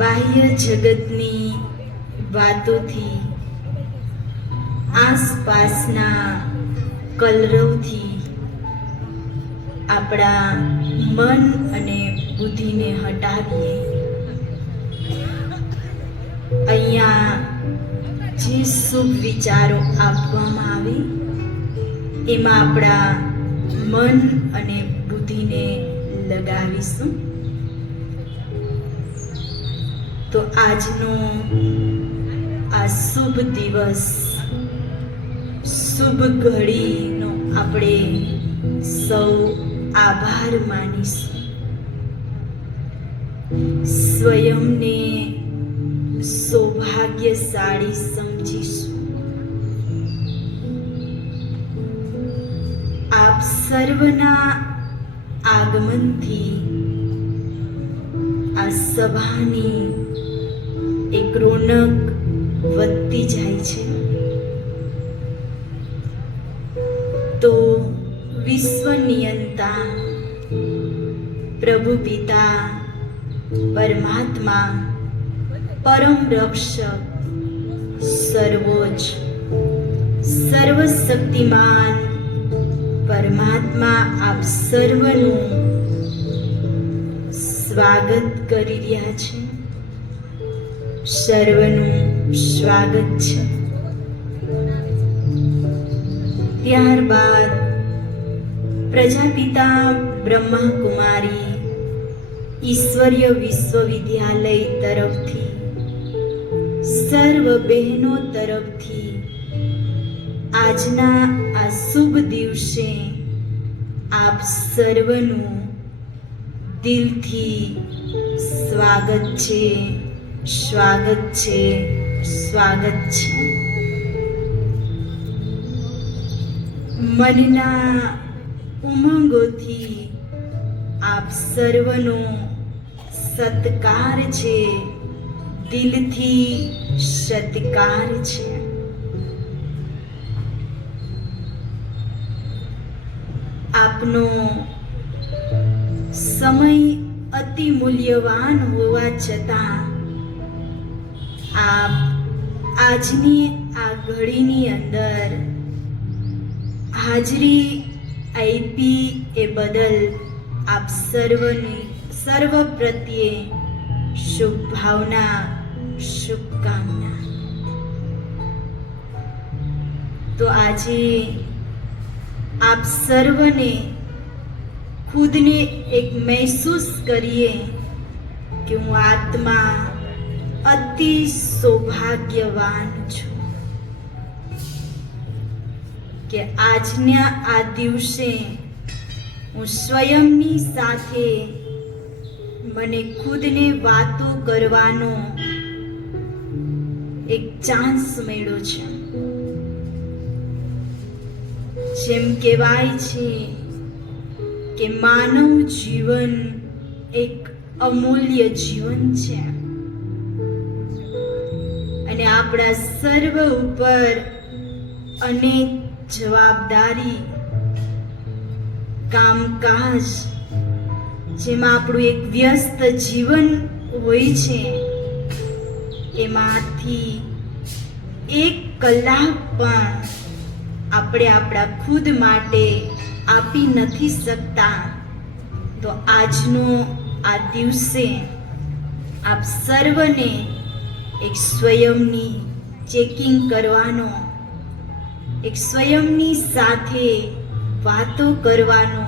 બાહ્ય જગતની વાતોથી, આસપાસના કલરવથી આપણા મન અને બુદ્ધિને હટાવીએ. અહીંયા જે શુભ વિચારો આપવામાં આવે એમાં આપણા મન અને બુદ્ધિને લગાવીશું. તો આજનો આ શુભ દિવસ, શુભ ઘડીનો આપણે સૌ આભાર માનીશું. સ્વયંને સૌભાગ્યશાળી સમજીશું. આપ સર્વના આગમનથી આ સભાની એક રોનક વધતી જાય છે. તો વિશ્વ નિયંતા પ્રભુ પિતા પરમાત્મા, પરમ રક્ષક, સર્વોચ્ચ, સર્વશક્તિમાન પરમાત્મા આપ સર્વનું સ્વાગત કરી રહ્યા છે. સર્વનું સ્વાગત છે. ત્યારબાદ પ્રજાપિતા બ્રહ્માકુમારી ઈશ્વરીય વિશ્વવિદ્યાલય તરફથી, સર્વ બહેનો તરફથી આજના આ શુભ દિવસે આપ સર્વનું દિલથી સ્વાગત છે, સ્વાગત છે, સ્વાગત છે. મનના ઉમંગોથી આપ સર્વનો સત્કાર છે, દિલથી સત્કાર છે. આપનો સમય અતિ મૂલ્યવાન હોવા છતાં આપ આજની આ ઘડીની અંદર હાજરી આપી એ બદલ આપ સર્વ પ્રત્યે શુભ ભાવના, શુભકામના. તો આજે આપ સર્વને ખુદને એક મહેસૂસ કરીએ કે હું આત્મા અતિ સૌભાગ્યવાન છું, કે આજના આ દિવસે હું સ્વયંની સાથે મને ખુદને વાતો કરવાનો એક ચાન્સ મળ્યો છે. જેમ કહેવાય છે કે માનવ જીવન એક અમૂલ્ય જીવન છે અને આપણા સર્વ ઉપર અનેક જવાબદારી, કામકાજ, જેમાં આપણું એક વ્યસ્ત જીવન હોય છે, એમાંથી એક કલાક પણ આપણે આપણા ખુદ માટે આપી નથી શકતા. તો આજનો આ દિવસે આપ સર્વને એક સ્વયંની ચેકિંગ કરવાનો, એક સ્વયંની સાથે વાતો કરવાનો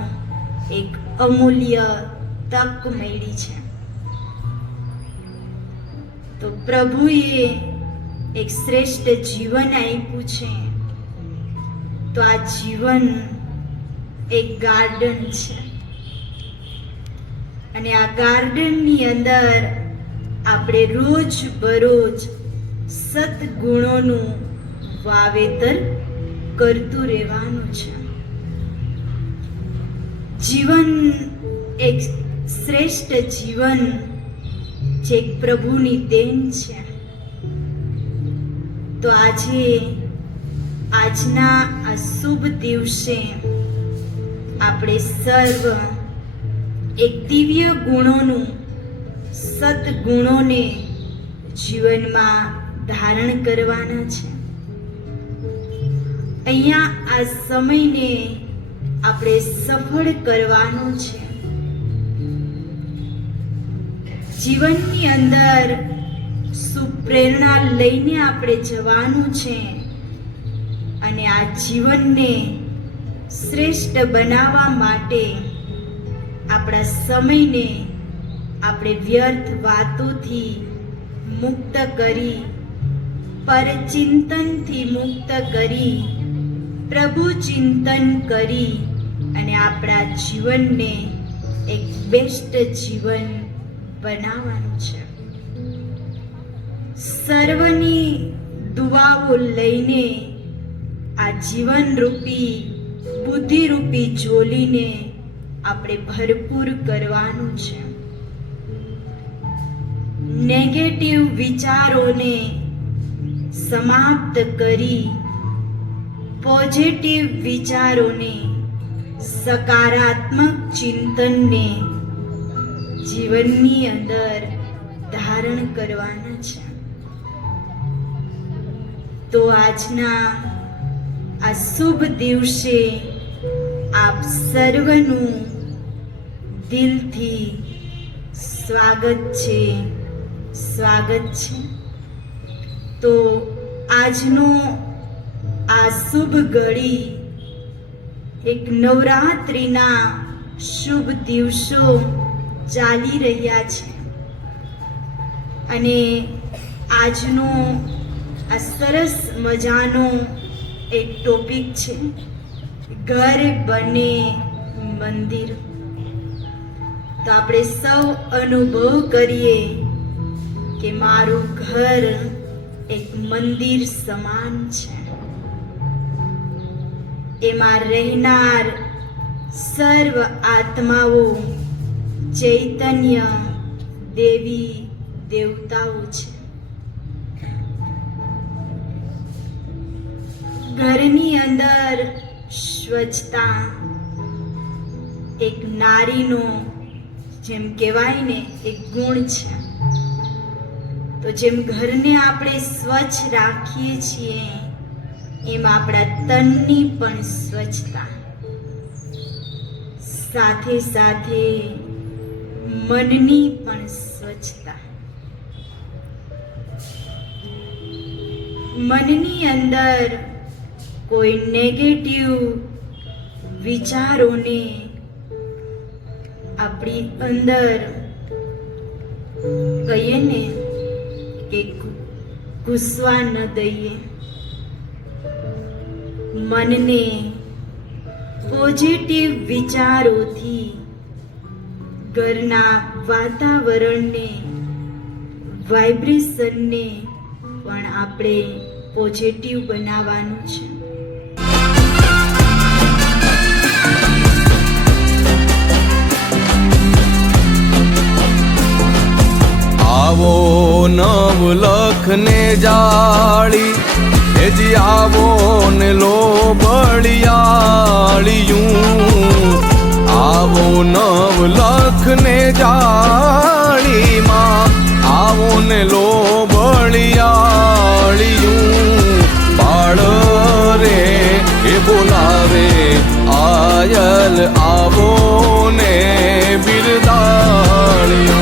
એક અમૂલ્ય તક મળી છે. તો પ્રભુએ એક શ્રેષ્ઠ જીવન આપ્યું છે. તો આ જીવન એક ગાર્ડન છે અને આ ગાર્ડનની અંદર આપણે રોજ બરોજ સદગુણોનું વાવેતર કરતું રહેવાનું છે. જીવન એક શ્રેષ્ઠ જીવન જે એક પ્રભુની દેન છે. તો આજના આ શુભ દિવસે આપણે સર્વ એક દિવ્ય ગુણોનું સદગુણોને જીવનમાં ધારણ કરવાના છે. અહીંયા આ સમયને આપણે સફળ કરવાનો છે. જીવનની અંદર સુપ્રેરણા લઈને આપણે જવાનું છે અને આ જીવનને શ્રેષ્ઠ બનાવવા માટે આપણા સમયને આપણે વ્યર્થ વાતોથી મુક્ત કરી, પરચિંતનથી મુક્ત કરી, પ્રભુ ચિંતન કરી અને આપણા જીવનને એક બેસ્ટ જીવન બનાવવાનું છે. સર્વની દુઆઓ લઈને આ જીવનરૂપી બુદ્ધિરૂપી ઝોલીને આપણે ભરપૂર કરવાનું છે. નેગેટિવ વિચારોને સમાપ્ત કરી પોઝિટિવ વિચારોને, સકારાત્મક ચિંતનને જીવનની અંદર ધારણ કરવાના છે. તો આજના આ શુભ દિવસે આપ સર્વનું દિલથી સ્વાગત છે. તો આજનો આ શુભ ઘડી એક નવરાત્રિના શુભ દિવસો ચાલી રહ્યા છે અને આજનો આ સરસ મજાનો એક ટોપિક છે, ઘર બને મંદિર. તો આપણે સૌ અનુભવ કરીએ કે મારું ઘર એક મંદિર સમાન છે. એમાં રહેનાર સર્વ આત્માઓ ચૈતન્ય દેવી દેવતાઓ છે. ઘરની અંદર સ્વચ્છતા એક નારીનો જેમ કહેવાય ને એક ગુણ છે. તો જેમ ઘરને આપણે સ્વચ્છ રાખીએ છીએ એમ આપણા તનની પણ સ્વચ્છતા, સાથે સાથે મનની પણ સ્વચ્છતા. મનની અંદર કોઈ નેગેટિવ વિચારોને આપણી અંદર કહીએ ને કે ઘૂસવા ન દઈએ. મનને પોઝિટિવ વિચારોથી ઘરના વાતાવરણને, વાઇબ્રેશનને પણ આપણે પોઝિટિવ બનાવવાનું છે. આવો નવલખને જાળી, હેજી આવો ને લો બળિયાળિયું. આવો નવલખને જાળીમાં, આવો ને લો બળિયાળિયું. બાળ રે એ બોલાવે આયલ, આવો ને બિરદાળિયું.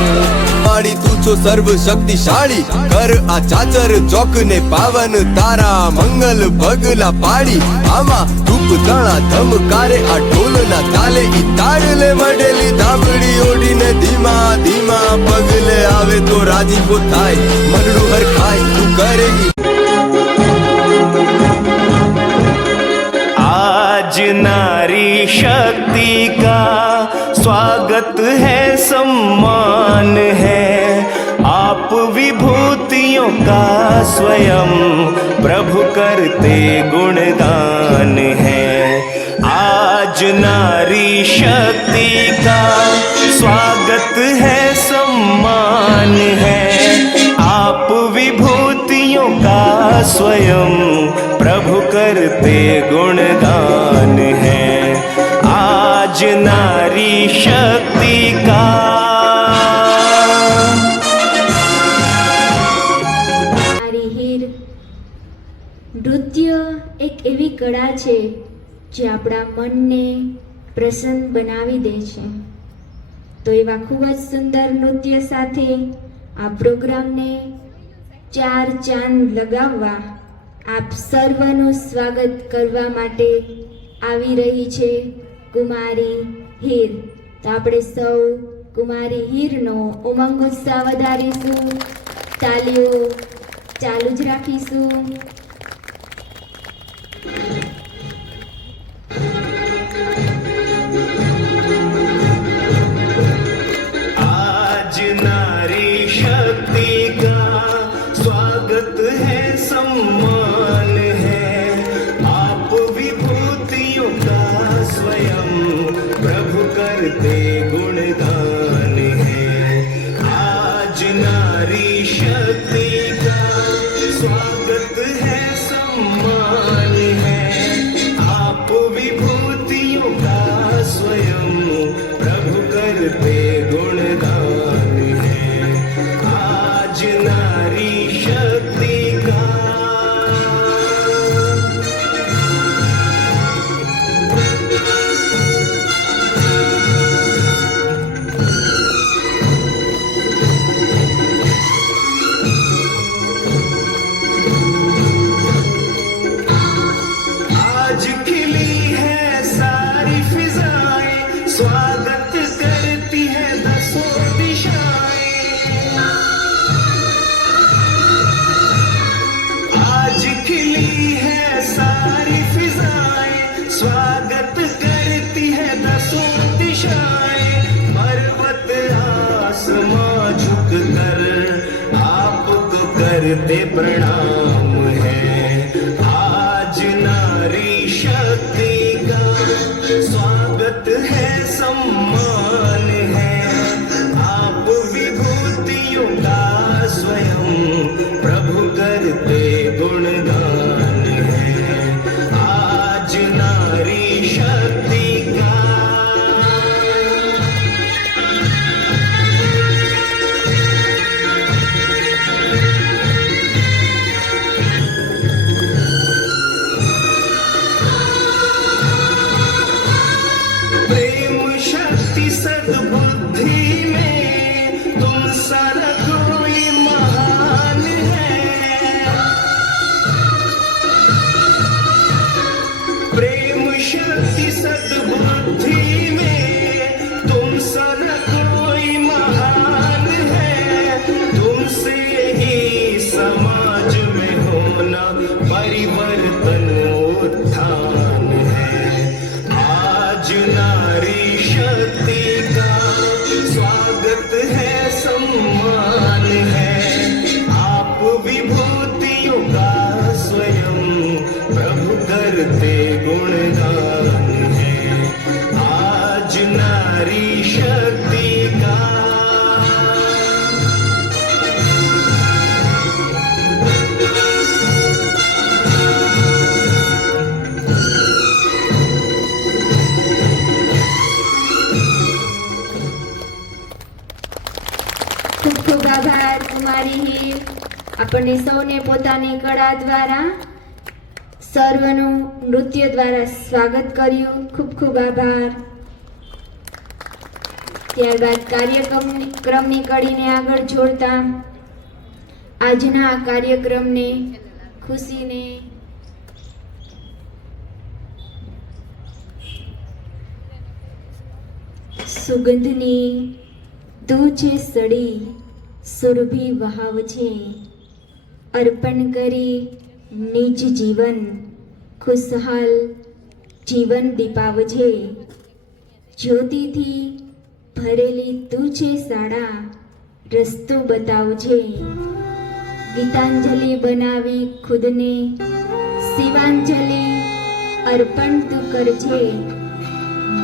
તું છો સર્વ શક્તિશાળી, કર આ ચાચર ચોક ને પાવન, તારા મંગલ પગલા પાડી. આમાં ધૂપ તણા ધમકારે આ ઢોલના તાલે, ઈ તાળલે મડેલી ધાબળી ઓઢીને ધીમા ધીમા પગલે આવે તો રાજીપો થાય, મનડું હરખાય તું કરેગી. आज नारी शक्ति का स्वागत है, सम्मान है. आप विभूतियों का स्वयं प्रभु करते गुणगान है. आज नारी शक्ति का स्वागत है, सम्मान है. आप विभूतियों का स्वयं प्रभु करते गुणगान है. आज नारी शक्ति का છે જે આપણા મનને પ્રસન્ન બનાવી દે છે. તો એવા ખૂબ જ સુંદર નૃત્ય સાથે આ પ્રોગ્રામને 4 ચાંદ લગાવવા આપ સર્વનું સ્વાગત કરવા માટે આવી રહી છે કુમારી હીર. તો આપણે સૌ કુમારી હીરનો ઉમંગ ઉત્સાહ વધારીશું, તાલીઓ ચાલુ જ રાખીશું. आज नारी शक्ति का स्वागत है, सम्मान है, आप विभूतियों का स्वयं प्रभु करते गुणगान है. आज नारी शक्ति का स्वागत है, सम्मान है, आप विभूतियों का स्वयं प्रभु करते गुणगान है. आज नारी शक्ति का आज खिली है सारी फिजाएं, स्वागत करती है दसों दिशाएं. आज खिली है सारी फिजाएं, स्वागत करती है दसों दिशाएं. पर्वत आसमां झुक कर आपको करते प्रणाम है. आज नारी शक्ति का स्वागत है, सम्मान है, आप विभूतियों का स्वयं प्रभु करते गुणगान है. आज नारी शक्ति का प्रेम शक्ति सद्बुद्धि में तुम सारा कोई महान है. प्रेम शक्ति सद्बुद्धि में तुम सारा कोई महान है. तुमसे ही समाज में होना परिवर्तन उत्थान है. आज नारी शक्ति का स्वागत है, सम्मान है, आप विभूतियों का स्वयं प्रभु करते गुणगान है. आज नारी शक्ति का ખૂબ ખૂબ આભાર કુમારી હીર. આપણને સૌને પોતાની કળા દ્વારા સર્વનું નૃત્ય દ્વારા સ્વાગત કર્યું. ખૂબ ખૂબ આભાર. ત્યારબાદ કાર્યક્રમની કડીને આગળ જોડતા આજના આ કાર્યક્રમને ખુશીને સુગંધની તું છે સડી સુરભી વહાવજે, અર્પણ કરી નિજ જીવન ખુશહાલ જીવન દીપાવજે. જ્યોતિથી ભરેલી તું છે શાળા રસ્તો બતાવજે. ગીતાંજલિ બનાવી ખુદને શિવાંજલિ અર્પણ તું કરજે.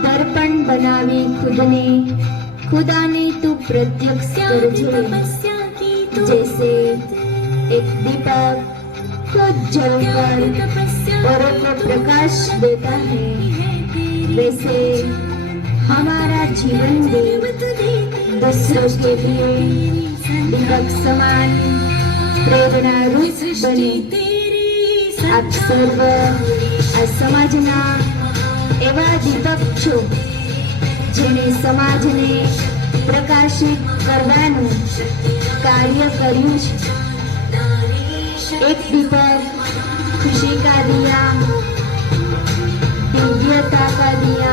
દર્પણ બનાવી ખુદને खुदाने तू प्रत्यक्ष करजे. जैसे एक दीपक खुद जलकर औरों को प्रकाश देता है, वैसे हमारा जीवन भी दूसरों के लिए दीपक समान प्रेरणा रूप बने. आप सर्व આ સમાજના એવા દીપક છો જેણે સમાજને પ્રકાશિત કરવાનું કાર્ય કર્યું છે. એક દીપક खुशी का दिया, दिव्यता का दिया,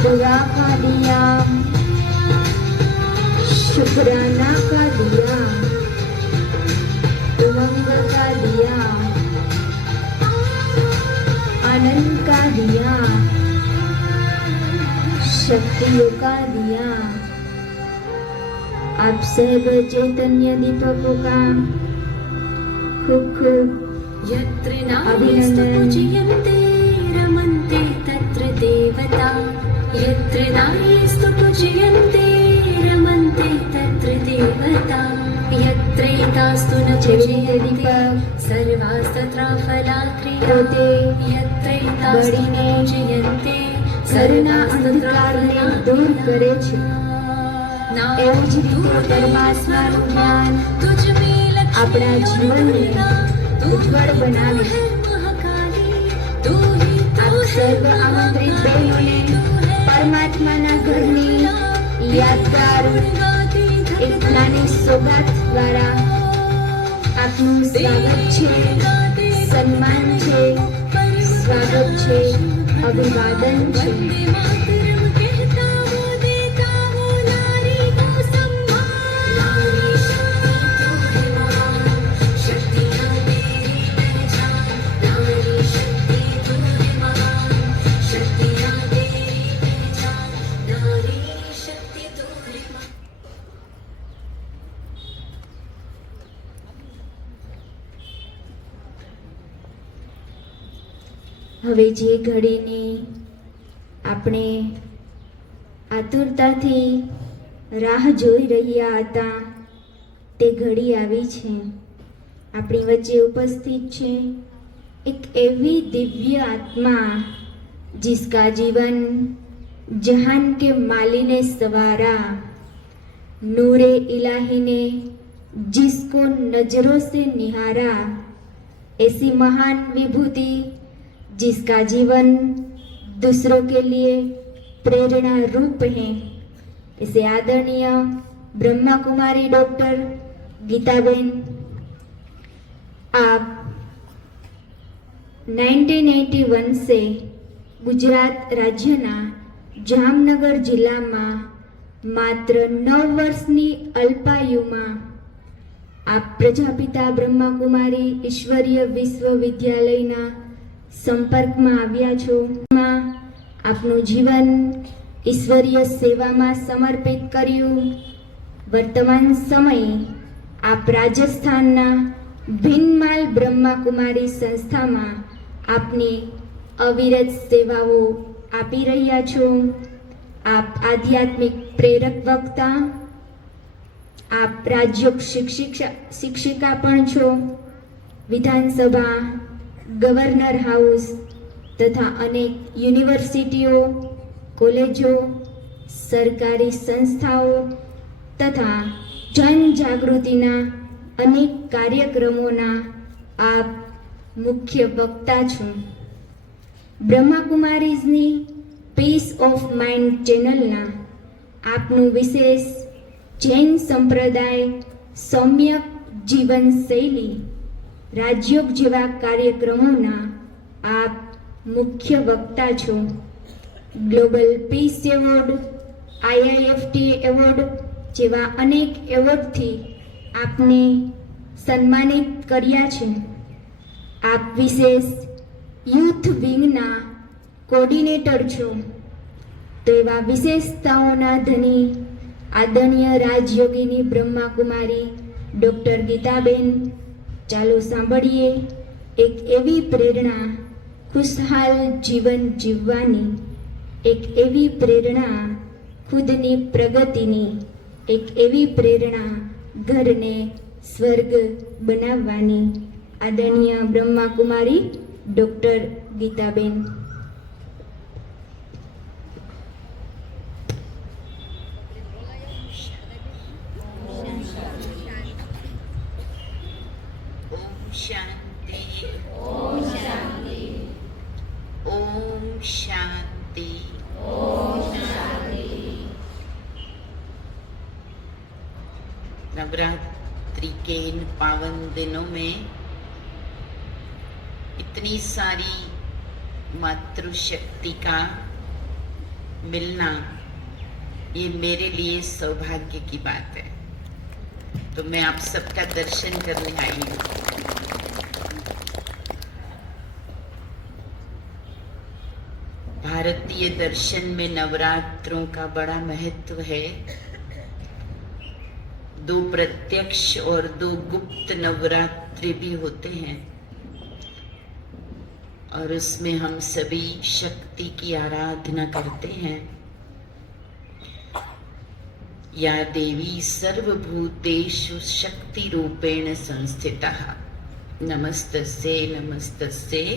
दुआ का दिया, शुक्राना का दिया, उमंग का दिया, आनंद का दिया, शक्तियों का दिया. आप सर्व चैतन्य दीपकों का खूब खूब यत्र अभिनंदन. नारीस्तु रमन्ते तत्र देवता यत्र नारीस्तु पूजयन्ते रमन्ते तत्र देवता यत्रैतास्तु न જેવી રીતે पूजयन्ते દીપક सर्वास्तत्र फलाक्रिया પોતે यत्रैतास्तु न બળીને पूजयन्ते ઘરના અંધકારને દૂર કરે છે, એવું જ રીતે પરમાત્માનું જ્ઞાન આપણા જીવનને ઉજ્જવળ બનાવે. આપ સર્વ આમંત્રિત બહેનોને પરમાત્માના ઘરની યાદગાર એક નાની સોગાત દ્વારા આપનું સ્વાગત છે, સન્માન છે, સ્વાગત છે, અભિવાદન છે. હવે જે ઘડીની આપણે આતુરતાથી રાહ જોઈ રહ્યા હતા તે ઘડી આવી છે. આપણી વચ્ચે ઉપસ્થિત છે એક એવી દિવ્ય આત્મા जिसका जीवन जहान के माली ने सवारा, नूरे इलाही ने जिसको नजरों से निहारा, ऐसी महान विभूति जिसका जीवन दूसरों के लिए प्रेरणा रूप है, इसे आदरणीय ब्रह्मा कुमारी डॉक्टर गीताबेन आप 1981 से गुजरात राज्यના જામનગર જિલ્લામાં માત્ર 9 વર્ષની અલ્પાયુમાં આપ પ્રજાપિતા બ્રહ્માકુમારી ઈશ્વરીય વિશ્વવિદ્યાલયના સંપર્કમાં આવ્યા છો. આપનું જીવન ઈશ્વરીય સેવામાં સમર્પિત કર્યું. વર્તમાન સમયે આપ રાજસ્થાનના ભીનમાલ બ્રહ્માકુમારી સંસ્થામાં આપની અવિરત સેવાઓ આપી રહ્યા છો. આપ આધ્યાત્મિક પ્રેરક વક્તા, આપ રાજયોગ શિક્ષિકા પણ છો. વિધાનસભા, ગવર્નર હાઉસ તથા અનેક યુનિવર્સિટીઓ, કોલેજો, સરકારી સંસ્થાઓ તથા જનજાગૃતિના અનેક કાર્યક્રમોના આપ મુખ્ય વક્તા છો. બ્રહ્માકુમારીઝની પીસ ઓફ માઇન્ડ ચેનલના આપનું વિશેષ જૈન સંપ્રદાય, સૌમ્યક જીવનશૈલી, રાજયોગ જેવા કાર્યક્રમોના આપ મુખ્ય વક્તા છો. Global peace award, IIFT award જેવા અનેક એવોર્ડથી આપને સન્માનિત કર્યા છે. આપ વિશેષ યુથ વિંગના કોર્ડિનેટર છો. તો એવા વિશેષતાઓના ધની આદરણીય રાજયોગીની બ્રહ્માકુમારી ડૉક્ટર ગીતાબેન, ચાલો સાંભળીએ એક એવી પ્રેરણા ખુશહાલ જીવન જીવવાની, એક એવી પ્રેરણા ખુદની પ્રગતિની, એક એવી પ્રેરણા ઘરને સ્વર્ગ બનાવવાની. આદરણીય બ્રહ્માકુમારી ડૉક્ટર ગીતાબેન. શાંતિ. ઓમ नवरात्रि के इन पावन दिनों में इतनी सारी मातृशक्ति का मिलना, ये मेरे लिए सौभाग्य की बात है। तो मैं आप सबका दर्शन करने आई हूँ। भारतीय दर्शन में नवरात्रों का बड़ा महत्व है। 2 प्रत्यक्ष और 2 गुप्त नवरात्रि भी होते हैं, और उसमें हम सभी शक्ति की आराधना करते हैं। या देवी सर्वभूतेषु शक्ति रूपेण संस्थितः, नमस्तस्यै नमस्तस्यै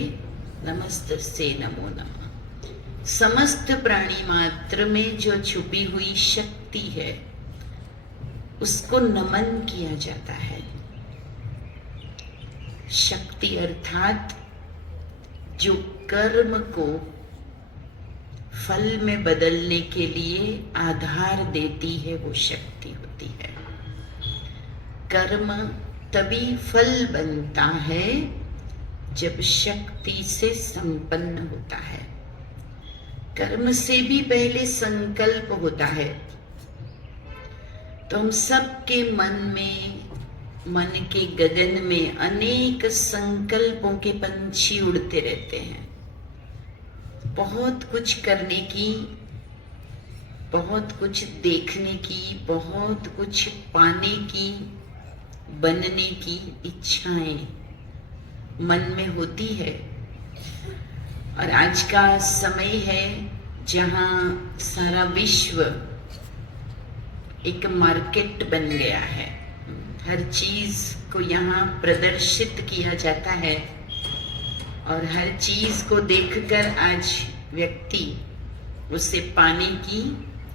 नमस्तस्यै नमो नमः। समस्त प्राणी मात्र में जो छुपी हुई शक्ति है, उसको नमन किया जाता है। शक्ति अर्थात जो कर्म को फल में बदलने के लिए आधार देती है, वो शक्ति होती है। कर्म तभी फल बनता है जब शक्ति से संपन्न होता है। कर्म से भी पहले संकल्प होता है। तो हम सबके मन के गगन में अनेक संकल्पों के पंछी उड़ते रहते हैं। बहुत कुछ करने की, बहुत कुछ देखने की, बहुत कुछ पाने की, बनने की इच्छाएं मन में होती है। और आज का समय है जहां सारा विश्व एक मार्केट बन गया है। हर चीज को यहाँ प्रदर्शित किया जाता है, और हर चीज को देखकर आज व्यक्ति उसे पाने की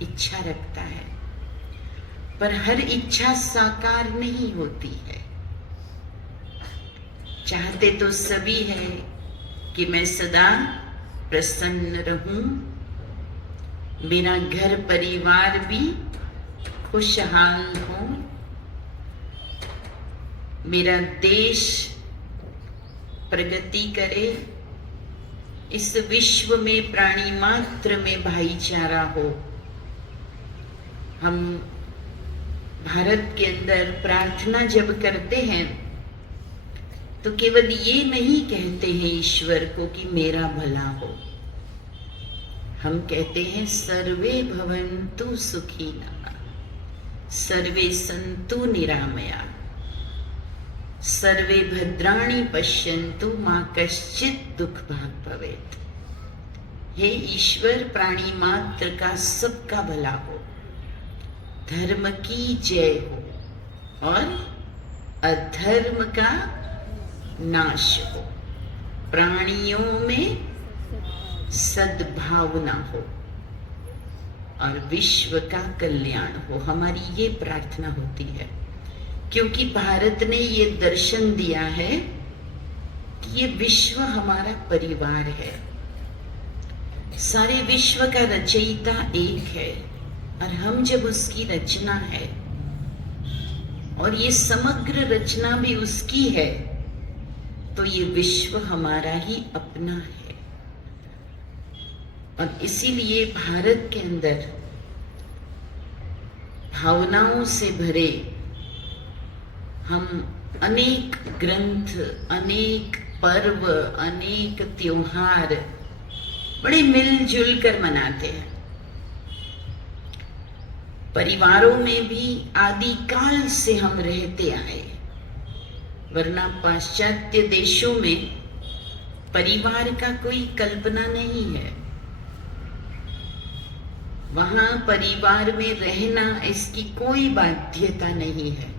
इच्छा रखता है। पर हर इच्छा साकार नहीं होती है। चाहते तो सभी है कि मैं सदा प्रसन्न रहूं, मेरा घर परिवार भी खुशहाल हो, मेरा देश प्रगति करे, इस विश्व में प्राणी मात्र में भाईचारा हो। हम भारत के अंदर प्रार्थना जब करते हैं तो केवल ये नहीं कहते हैं ईश्वर को कि मेरा भला हो। हम कहते हैं सर्वे भवन्तु सुखिनः, सर्वे सन्तु निरामया, सर्वे भद्राणि पश्यन्तु मा कश्चित् दुख भाग भवेत्। हे ईश्वर, प्राणी मात्र का सबका भला हो, धर्म की जय हो और अधर्म का नाश हो, प्राणियों में सद्भावना हो और विश्व का कल्याण हो। हमारी ये प्रार्थना होती है, क्योंकि भारत ने ये दर्शन दिया है कि ये विश्व हमारा परिवार है। सारे विश्व का रचयिता एक है, और हम जब उसकी रचना है और ये समग्र रचना भी उसकी है, तो ये विश्व हमारा ही अपना है। और इसीलिए भारत के अंदर भावनाओं से भरे हम अनेक ग्रंथ, अनेक पर्व, अनेक त्योहार बड़े मिलजुल कर मनाते हैं। परिवारों में भी आदिकाल से हम रहते आए, वरना पाश्चात्य देशों में परिवार का कोई कल्पना नहीं है। वहां परिवार में रहना इसकी कोई बाध्यता नहीं है।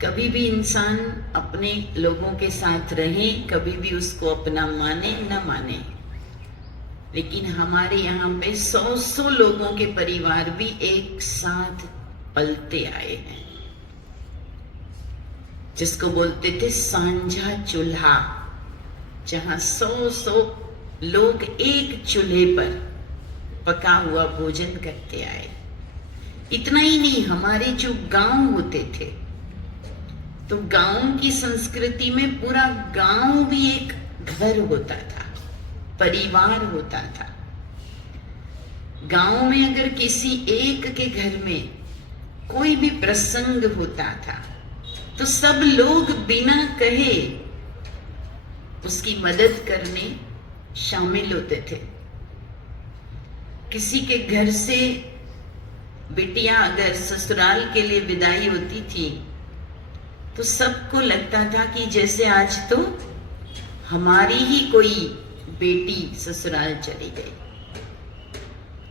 कभी भी इंसान अपने लोगों के साथ रहे, कभी भी उसको अपना माने न माने, लेकिन हमारे यहाँ पे 100 लोगों के परिवार भी एक साथ पलते आए हैं, जिसको बोलते थे सांझा चूल्हा, जहां 100 लोग एक चूल्हे पर पका हुआ भोजन करते आए। इतना ही नहीं, हमारे जो गांव होते थे, तो गांव की संस्कृति में पूरा गांव भी एक घर होता था, परिवार होता था। गांव में अगर किसी एक के घर में कोई भी प्रसंग होता था तो सब लोग बिना कहे उसकी मदद करने शामिल होते थे। किसी के घर से बिटिया अगर ससुराल के लिए विदाई होती थी तो सबको लगता था कि जैसे आज तो हमारी ही कोई बेटी ससुराल चली गई।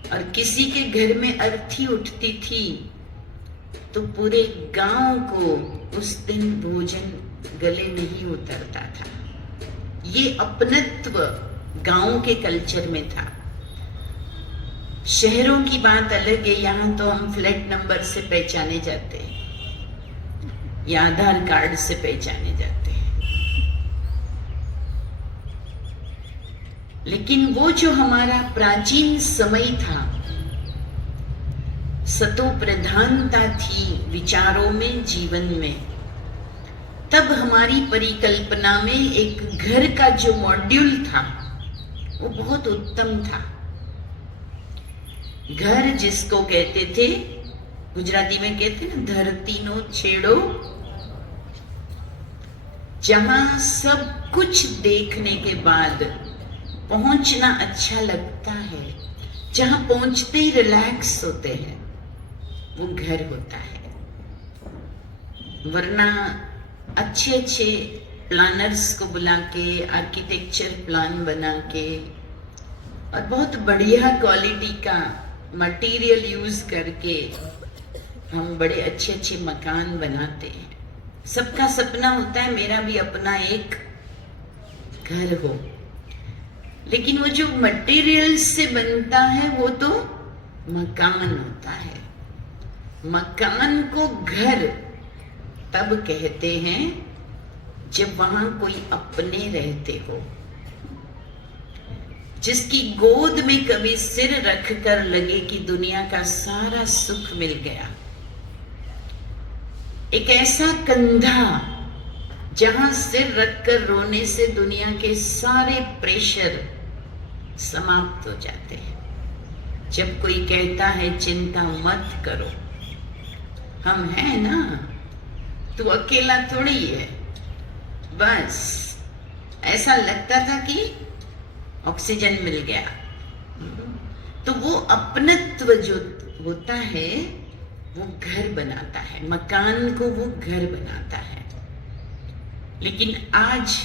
और किसी के घर में अर्थी उठती थी तो पूरे गांव को उस दिन भोजन गले नहीं उतरता था। ये अपनत्व गांव के कल्चर में था। शहरों की बात अलग है, यहाँ तो हम फ्लैट नंबर से पहचाने जाते हैं या आधार कार्ड से पहचाने जाते हैं। लेकिन वो जो हमारा प्राचीन समय था, सतो प्रधानता थी विचारों में, जीवन में, तब हमारी परिकल्पना में एक घर का जो मॉड्यूल था वो बहुत उत्तम था। घर जिसको कहते थे, गुजराती में कहते ना, धरती नो छेड़ो, जहां सब कुछ देखने के बाद पहुंचना अच्छा लगता है, जहां पहुंचते ही रिलैक्स होते हैं, वो घर होता है। वरना अच्छे अच्छे प्लानर्स को बुला के, आर्किटेक्चर प्लान बना के और बहुत बढ़िया क्वालिटी का मटेरियल यूज करके हम बड़े अच्छे अच्छे मकान बनाते हैं। सबका सपना होता है मेरा भी अपना एक घर हो, लेकिन वो जो मटेरियल से बनता है वो तो मकान होता है। मकान को घर तब कहते हैं जब वहां कोई अपने रहते हो, जिसकी गोद में कभी सिर रखकर लगे कि दुनिया का सारा सुख मिल गया। एक ऐसा कंधा जहां सिर रखकर रोने से दुनिया के सारे प्रेशर समाप्त हो जाते हैं। जब कोई कहता है चिंता मत करो, हम हैं ना, तू अकेला थोड़ी है, बस ऐसा लगता था कि ऑक्सीजन मिल गया। तो वो अपनत्व जो होता है वो घर बनाता है, मकान को वो घर बनाता है। लेकिन आज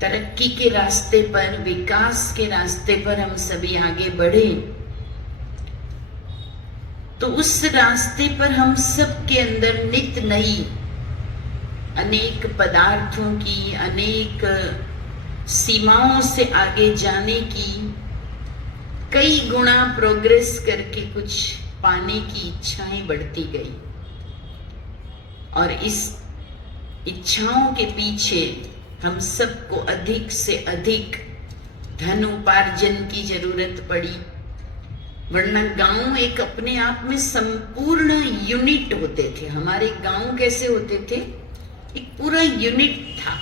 तरक्की के रास्ते पर, विकास के रास्ते पर हम सभी आगे बढ़े, तो उस रास्ते पर हम सब के अंदर नित नई अनेक पदार्थों की, अनेक सीमाओं से आगे जाने की, कई गुना प्रोग्रेस करके कुछ पाने की इच्छाएं बढ़ती गई। और इस इच्छाओं के पीछे हम सबको अधिक से अधिक धन उपार्जन की जरूरत पड़ी। वरना गांव एक अपने आप में संपूर्ण यूनिट होते थे। हमारे गांव कैसे होते थे? एक पूरा यूनिट था।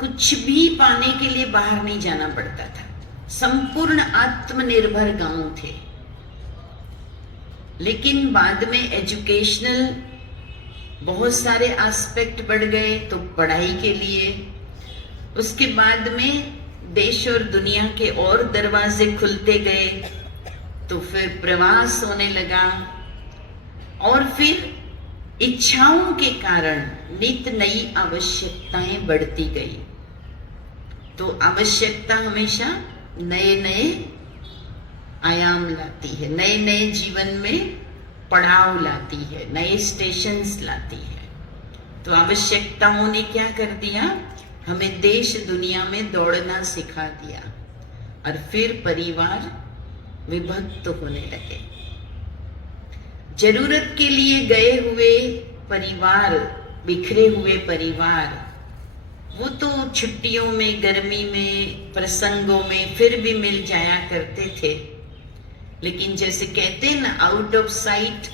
कुछ भी पाने के लिए बाहर नहीं जाना पड़ता था। संपूर्ण आत्मनिर्भर गांव थे। लेकिन बाद में एजुकेशनल बहुत सारे एस्पेक्ट बढ़ गए, तो पढ़ाई के लिए, उसके बाद में देश और दुनिया के और दरवाजे खुलते गए, तो फिर प्रवास होने लगा, और फिर इच्छाओं के कारण नित नई आवश्यकताएं बढ़ती गई। तो आवश्यकता हमेशा नए नए आयाम लाती है, नए नए जीवन में पड़ाव लाती है, नए स्टेशंस लाती है। तो आवश्यकताओं ने क्या कर दिया? हमें देश दुनिया में दौड़ना सिखा दिया, और फिर परिवार विभक्त होने लगे। जरूरत के लिए गए हुए परिवार, बिखरे हुए परिवार, वो तो छुट्टियों में, गर्मी में, प्रसंगों में फिर भी मिल जाया करते थे। लेकिन जैसे कहते हैं ना, out of sight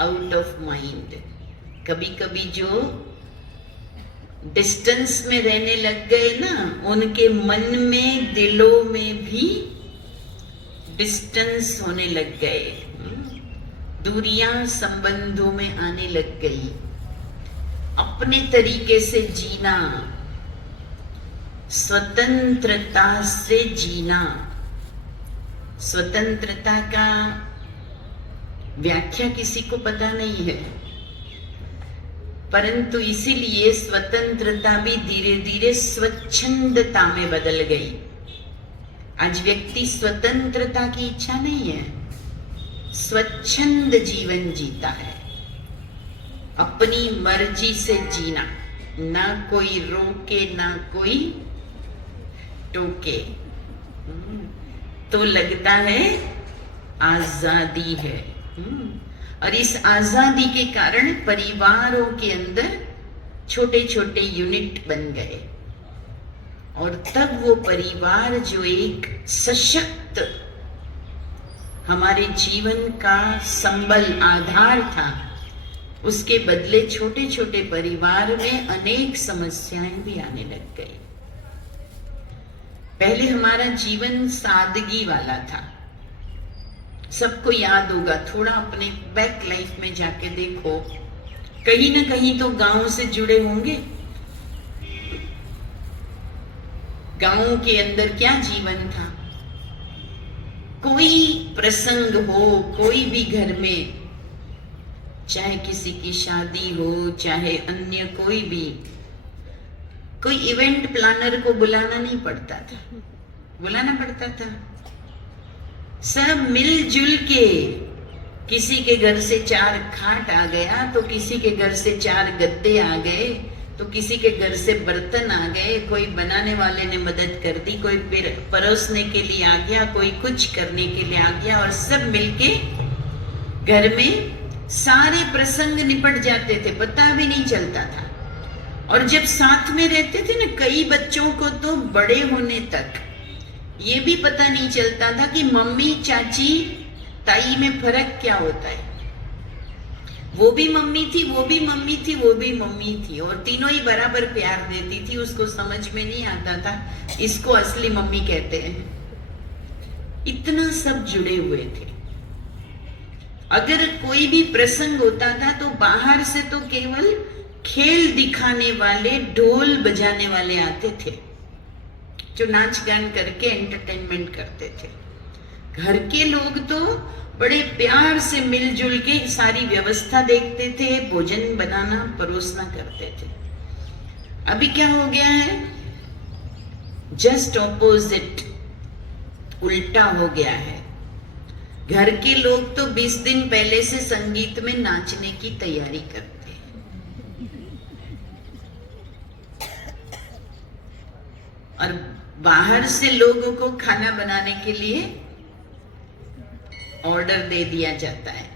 out of mind. कभी कभी जो डिस्टेंस में रहने लग गए ना, उनके मन में, दिलों में भी डिस्टेंस होने लग गए, दूरियां संबंधों में आने लग गई। अपने तरीके से जीना, स्वतंत्रता से जीना। स्वतंत्रता का व्याख्या किसी को पता नहीं है, परंतु इसीलिए स्वतंत्रता भी धीरे धीरे स्वच्छंदता में बदल गई। आज व्यक्ति स्वतंत्रता की इच्छा नहीं है, स्वच्छंद जीवन जीता है। अपनी मर्जी से जीना, ना कोई रोके ना कोई टोके, तो लगता है आजादी है। और इस आजादी के कारण परिवारों के अंदर छोटे छोटे यूनिट बन गए, और तब वो परिवार जो एक सशक्त हमारे जीवन का संबल, आधार था, उसके बदले छोटे छोटे परिवार में अनेक समस्याएं भी आने लग गई। पहले हमारा जीवन सादगी वाला था। सबको याद होगा, थोड़ा अपने बैक लाइफ में जाके देखो, कहीं ना कहीं तो गांव से जुड़े होंगे। गांव के अंदर क्या जीवन था? कोई प्रसंग हो, कोई भी घर में, चाहे किसी की शादी हो, चाहे अन्य कोई भी, कोई इवेंट प्लानर को बुलाना नहीं पड़ता था, बुलाना पड़ता था। सब मिलजुल के, किसी के घर से 4 खाट आ गया तो किसी के घर से 4 गद्दे आ गए, तो किसी के घर से बर्तन आ गए, कोई बनाने वाले ने मदद कर दी, कोई परोसने के लिए आ गया, कोई कुछ करने के लिए आ गया, और सब मिलके घर में सारे प्रसंग निपट जाते थे, पता भी नहीं चलता था। और जब साथ में रहते थे ना, कई बच्चों को तो बड़े होने तक ये भी पता नहीं चलता था कि मम्मी, चाची, ताई में फर्क क्या होता है। वो भी मम्मी थी, वो भी मम्मी थी, वो भी मम्मी थी, और तीनों ही बराबर प्यार देती थी। उसको समझ में नहीं आता था इसको असली मम्मी कहते हैं। इतना सब जुड़े हुए थे। अगर कोई भी प्रसंग होता था तो बाहर से तो केवल खेल दिखाने वाले, ढोल बजाने वाले आते थे, जो नाच गान करके एंटरटेनमेंट करते थे। घर के लोग तो बड़े प्यार से मिलजुल के सारी व्यवस्था देखते थे, भोजन बनाना, परोसना करते थे। अभी क्या हो गया है? जस्ट ऑपोजिट, उल्टा हो गया है। घर के लोग तो 20 दिन पहले से संगीत में नाचने की तैयारी करते हैं, और बाहर से लोगों को खाना बनाने के लिए ऑर्डर दे दिया जाता है।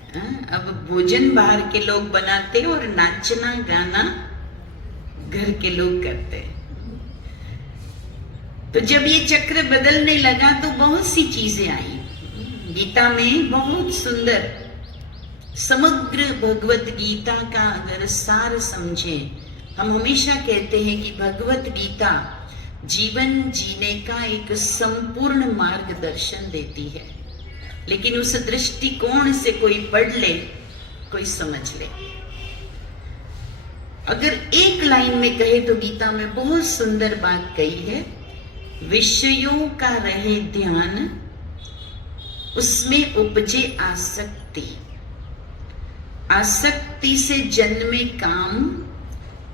अब भोजन बाहर के लोग बनाते और नाचना गाना घर के लोग करते हैं। तो जब ये चक्र बदलने लगा तो बहुत सी चीजें आई। गीता में बहुत सुंदर, समग्र भगवत गीता का अगर सार समझें, हम हमेशा कहते हैं कि भगवत गीता जीवन जीने का एक संपूर्ण मार्गदर्शन देती है। लेकिन उस दृष्टिकोण से कोई पढ़ ले, कोई समझ ले। अगर एक लाइन में कहे तो गीता में बहुत सुंदर बात कही है, विषयों का रहे ध्यान, उसमें उपजे आसक्ति, आसक्ति से जन्मे काम,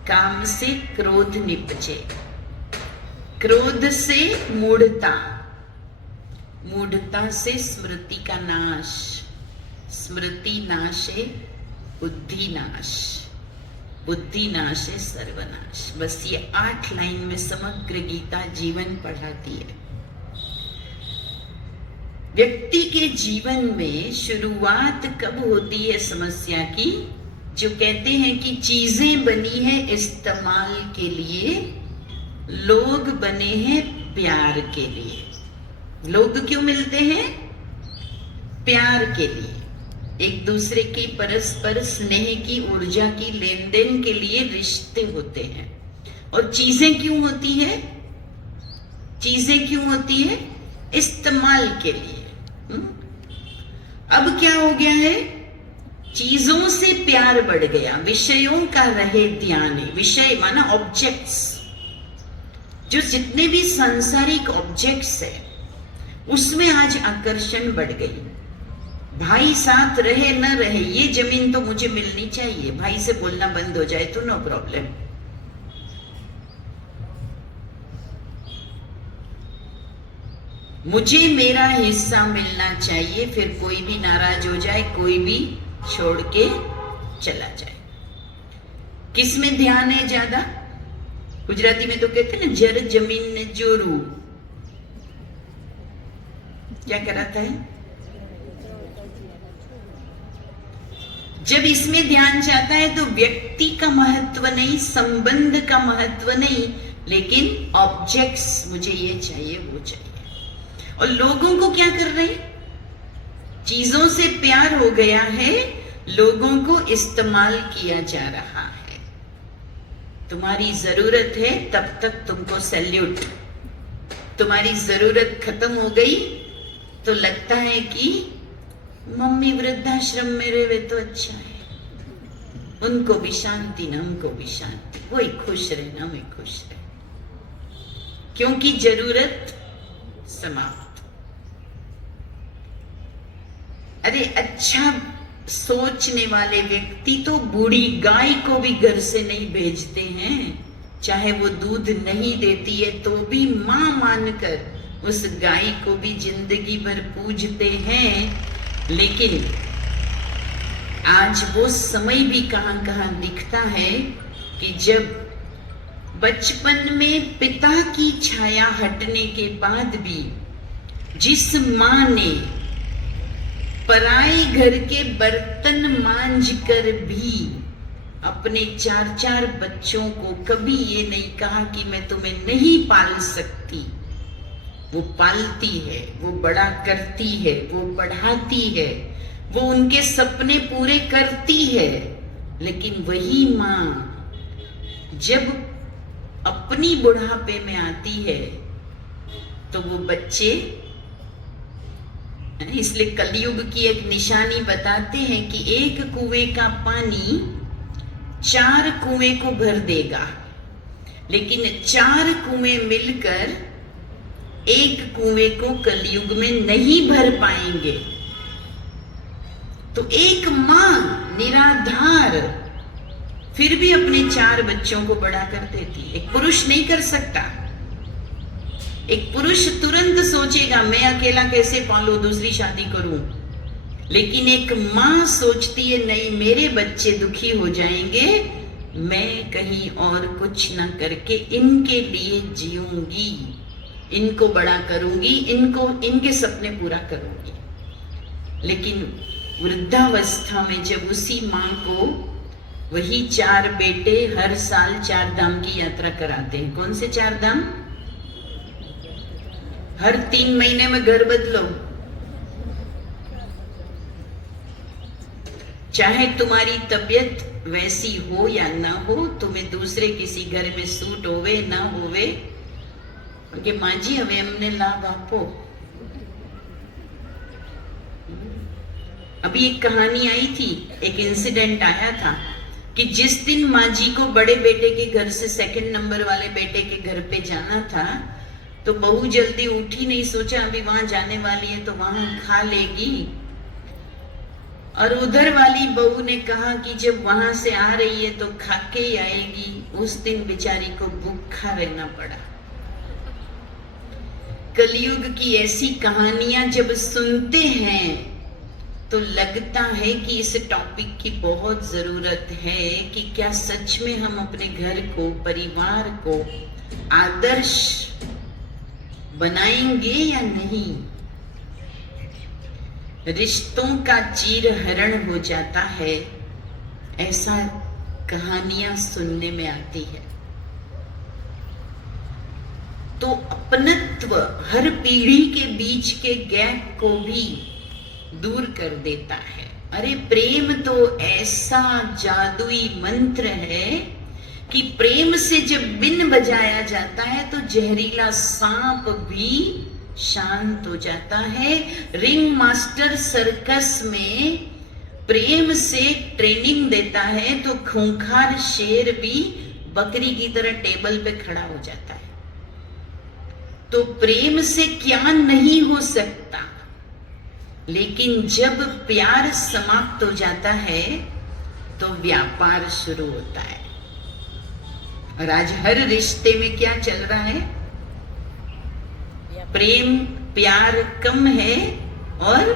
काम से क्रोध निपजे, क्रोध से मूढ़ता, मूढ़ता से स्मृति का नाश, स्मृति नाशे बुद्धि नाश, बुद्धि नाशे सर्वनाश। बस ये 8 लाइन में समग्र गीता जीवन पढ़ाती है। व्यक्ति के जीवन में शुरुआत कब होती है समस्या की? जो कहते हैं कि चीजें बनी है इस्तेमाल के लिए, लोग बने हैं प्यार के लिए। लोग क्यों मिलते हैं? प्यार के लिए, एक दूसरे की परस्पर स्नेह की ऊर्जा की लेन देन के लिए रिश्ते होते हैं। और चीजें क्यों होती है? चीजें क्यों होती है? इस्तेमाल के लिए। अब क्या हो गया है? चीजों से प्यार बढ़ गया, विषयों का रहे ध्यान है। विषय माना ऑब्जेक्ट्स, जो जितने भी सांसारिक ऑब्जेक्ट्स है उसमें आज आकर्षण बढ़ गई। भाई साथ रहे न रहे, ये जमीन तो मुझे मिलनी चाहिए, भाई से बोलना बंद हो जाए तो नो प्रॉब्लम। मुझे मेरा हिस्सा मिलना चाहिए, फिर कोई भी नाराज हो जाए, कोई भी छोड़ के चला जाए। किस में ध्यान है ज्यादा? गुजराती में तो कहते हैं ना, जर जमीन ने जोरू। क्या कराता है? जब इसमें ध्यान जाता है तो व्यक्ति का महत्व नहीं, संबंध का महत्व नहीं, लेकिन ऑब्जेक्ट्स, मुझे ये चाहिए वो चाहिए। और लोगों को क्या कर रहे हैं? चीजों से प्यार हो गया है, लोगों को इस्तेमाल किया जा रहा है। तुम्हारी जरूरत है तब तक तुमको सैल्यूट, तुम्हारी जरूरत खत्म हो गई तो लगता है कि मम्मी वृद्धाश्रम में रहे तो अच्छा है, उनको भी शांति ना हमको भी शांति, वही खुश रहे ना मैं खुश रहे, क्योंकि जरूरत समाप्त। अरे अच्छा सोचने वाले व्यक्ति तो बूढ़ी गाय को भी घर से नहीं भेजते हैं, चाहे वो दूध नहीं देती है तो भी मां मानकर उस गाय को भी जिंदगी भर पूजते हैं। लेकिन आज वो समय भी कहां कहां दिखता है कि जब बचपन में पिता की छाया हटने के बाद भी जिस मां ने पराए घर के बर्तन मांज कर भी अपने 4-4 बच्चों को कभी ये नहीं कहा कि मैं तुम्हें नहीं पाल सकती, वो पालती है, वो बड़ा करती है, वो पढ़ाती है, वो उनके सपने पूरे करती है। लेकिन वही मां जब अपनी बुढ़ापे में आती है तो वो बच्चे, इसलिए कलयुग की एक निशानी बताते हैं कि एक कुएं का पानी 4 कुएं को भर देगा, लेकिन 4 कुएं मिलकर एक कुएं को कलयुग में नहीं भर पाएंगे। तो एक मां निराधार फिर भी अपने 4 बच्चों को बड़ा कर देती है। एक पुरुष नहीं कर सकता। एक पुरुष तुरंत सोचेगा मैं अकेला कैसे पालूं, दूसरी शादी करूं, लेकिन एक मां सोचती है नहीं, मेरे बच्चे दुखी हो जाएंगे, मैं कहीं और कुछ ना करके इनके लिए जीऊंगी, इनको बड़ा करूंगी, इनको इनके सपने पूरा करूंगी। लेकिन वृद्धावस्था में जब उसी मां को वही 4 बेटे हर साल 4 धाम की यात्रा कराते हैं। कौन से 4 धाम? हर 3 महीने में घर बदलो, चाहे तुम्हारी तबीयत वैसी हो या ना हो, तुम्हें दूसरे किसी घर में सूट होवे ना होवे, कि माँ जी हमें हमने लाभ आपो। अभी एक कहानी आई थी, एक इंसिडेंट आया था कि जिस दिन माँ जी को बड़े बेटे के घर से 2nd नंबर वाले बेटे के घर पे जाना था तो बहू जल्दी उठी नहीं, सोचा अभी वहां जाने वाली है तो वहां खा लेगी। और उधर वाली बहू ने कहा कि जब वहां से आ रही है तो खा के ही आएगी। उस दिन बेचारी को भूखा रहना पड़ा। कलयुग की ऐसी कहानियां जब सुनते हैं तो लगता है कि इस टॉपिक की बहुत जरूरत है कि क्या सच में हम अपने घर को, परिवार को आदर्श बनाएंगे या नहीं। रिश्तों का चीरहरण हो जाता है, ऐसा कहानियां सुनने में आती है। तो अपनत्व, हर पीढ़ी के बीच के गैप को भी दूर कर देता है। अरे प्रेम तो ऐसा जादुई मंत्र है कि प्रेम से जब बिन बजाया जाता है तो जहरीला सांप भी शांत हो जाता है। रिंग मास्टर सर्कस में प्रेम से ट्रेनिंग देता है तो खूंखार शेर भी बकरी की तरह टेबल पे खड़ा हो जाता है। तो प्रेम से क्या नहीं हो सकता, लेकिन जब प्यार समाप्त हो जाता है तो व्यापार शुरू होता है। और आज हर रिश्ते में क्या चल रहा है? प्रेम प्यार कम है और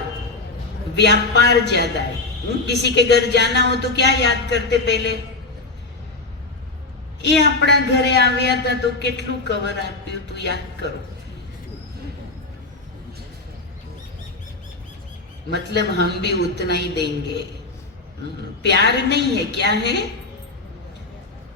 व्यापार ज्यादा है। किसी के घर जाना हो तो क्या याद करते पहले? ये अपना घरे आव्या था तो केटलू कवर आप्યું तू याद करो। मतलब हम भी उतना ही देंगे। प्यार नहीं है, क्या है?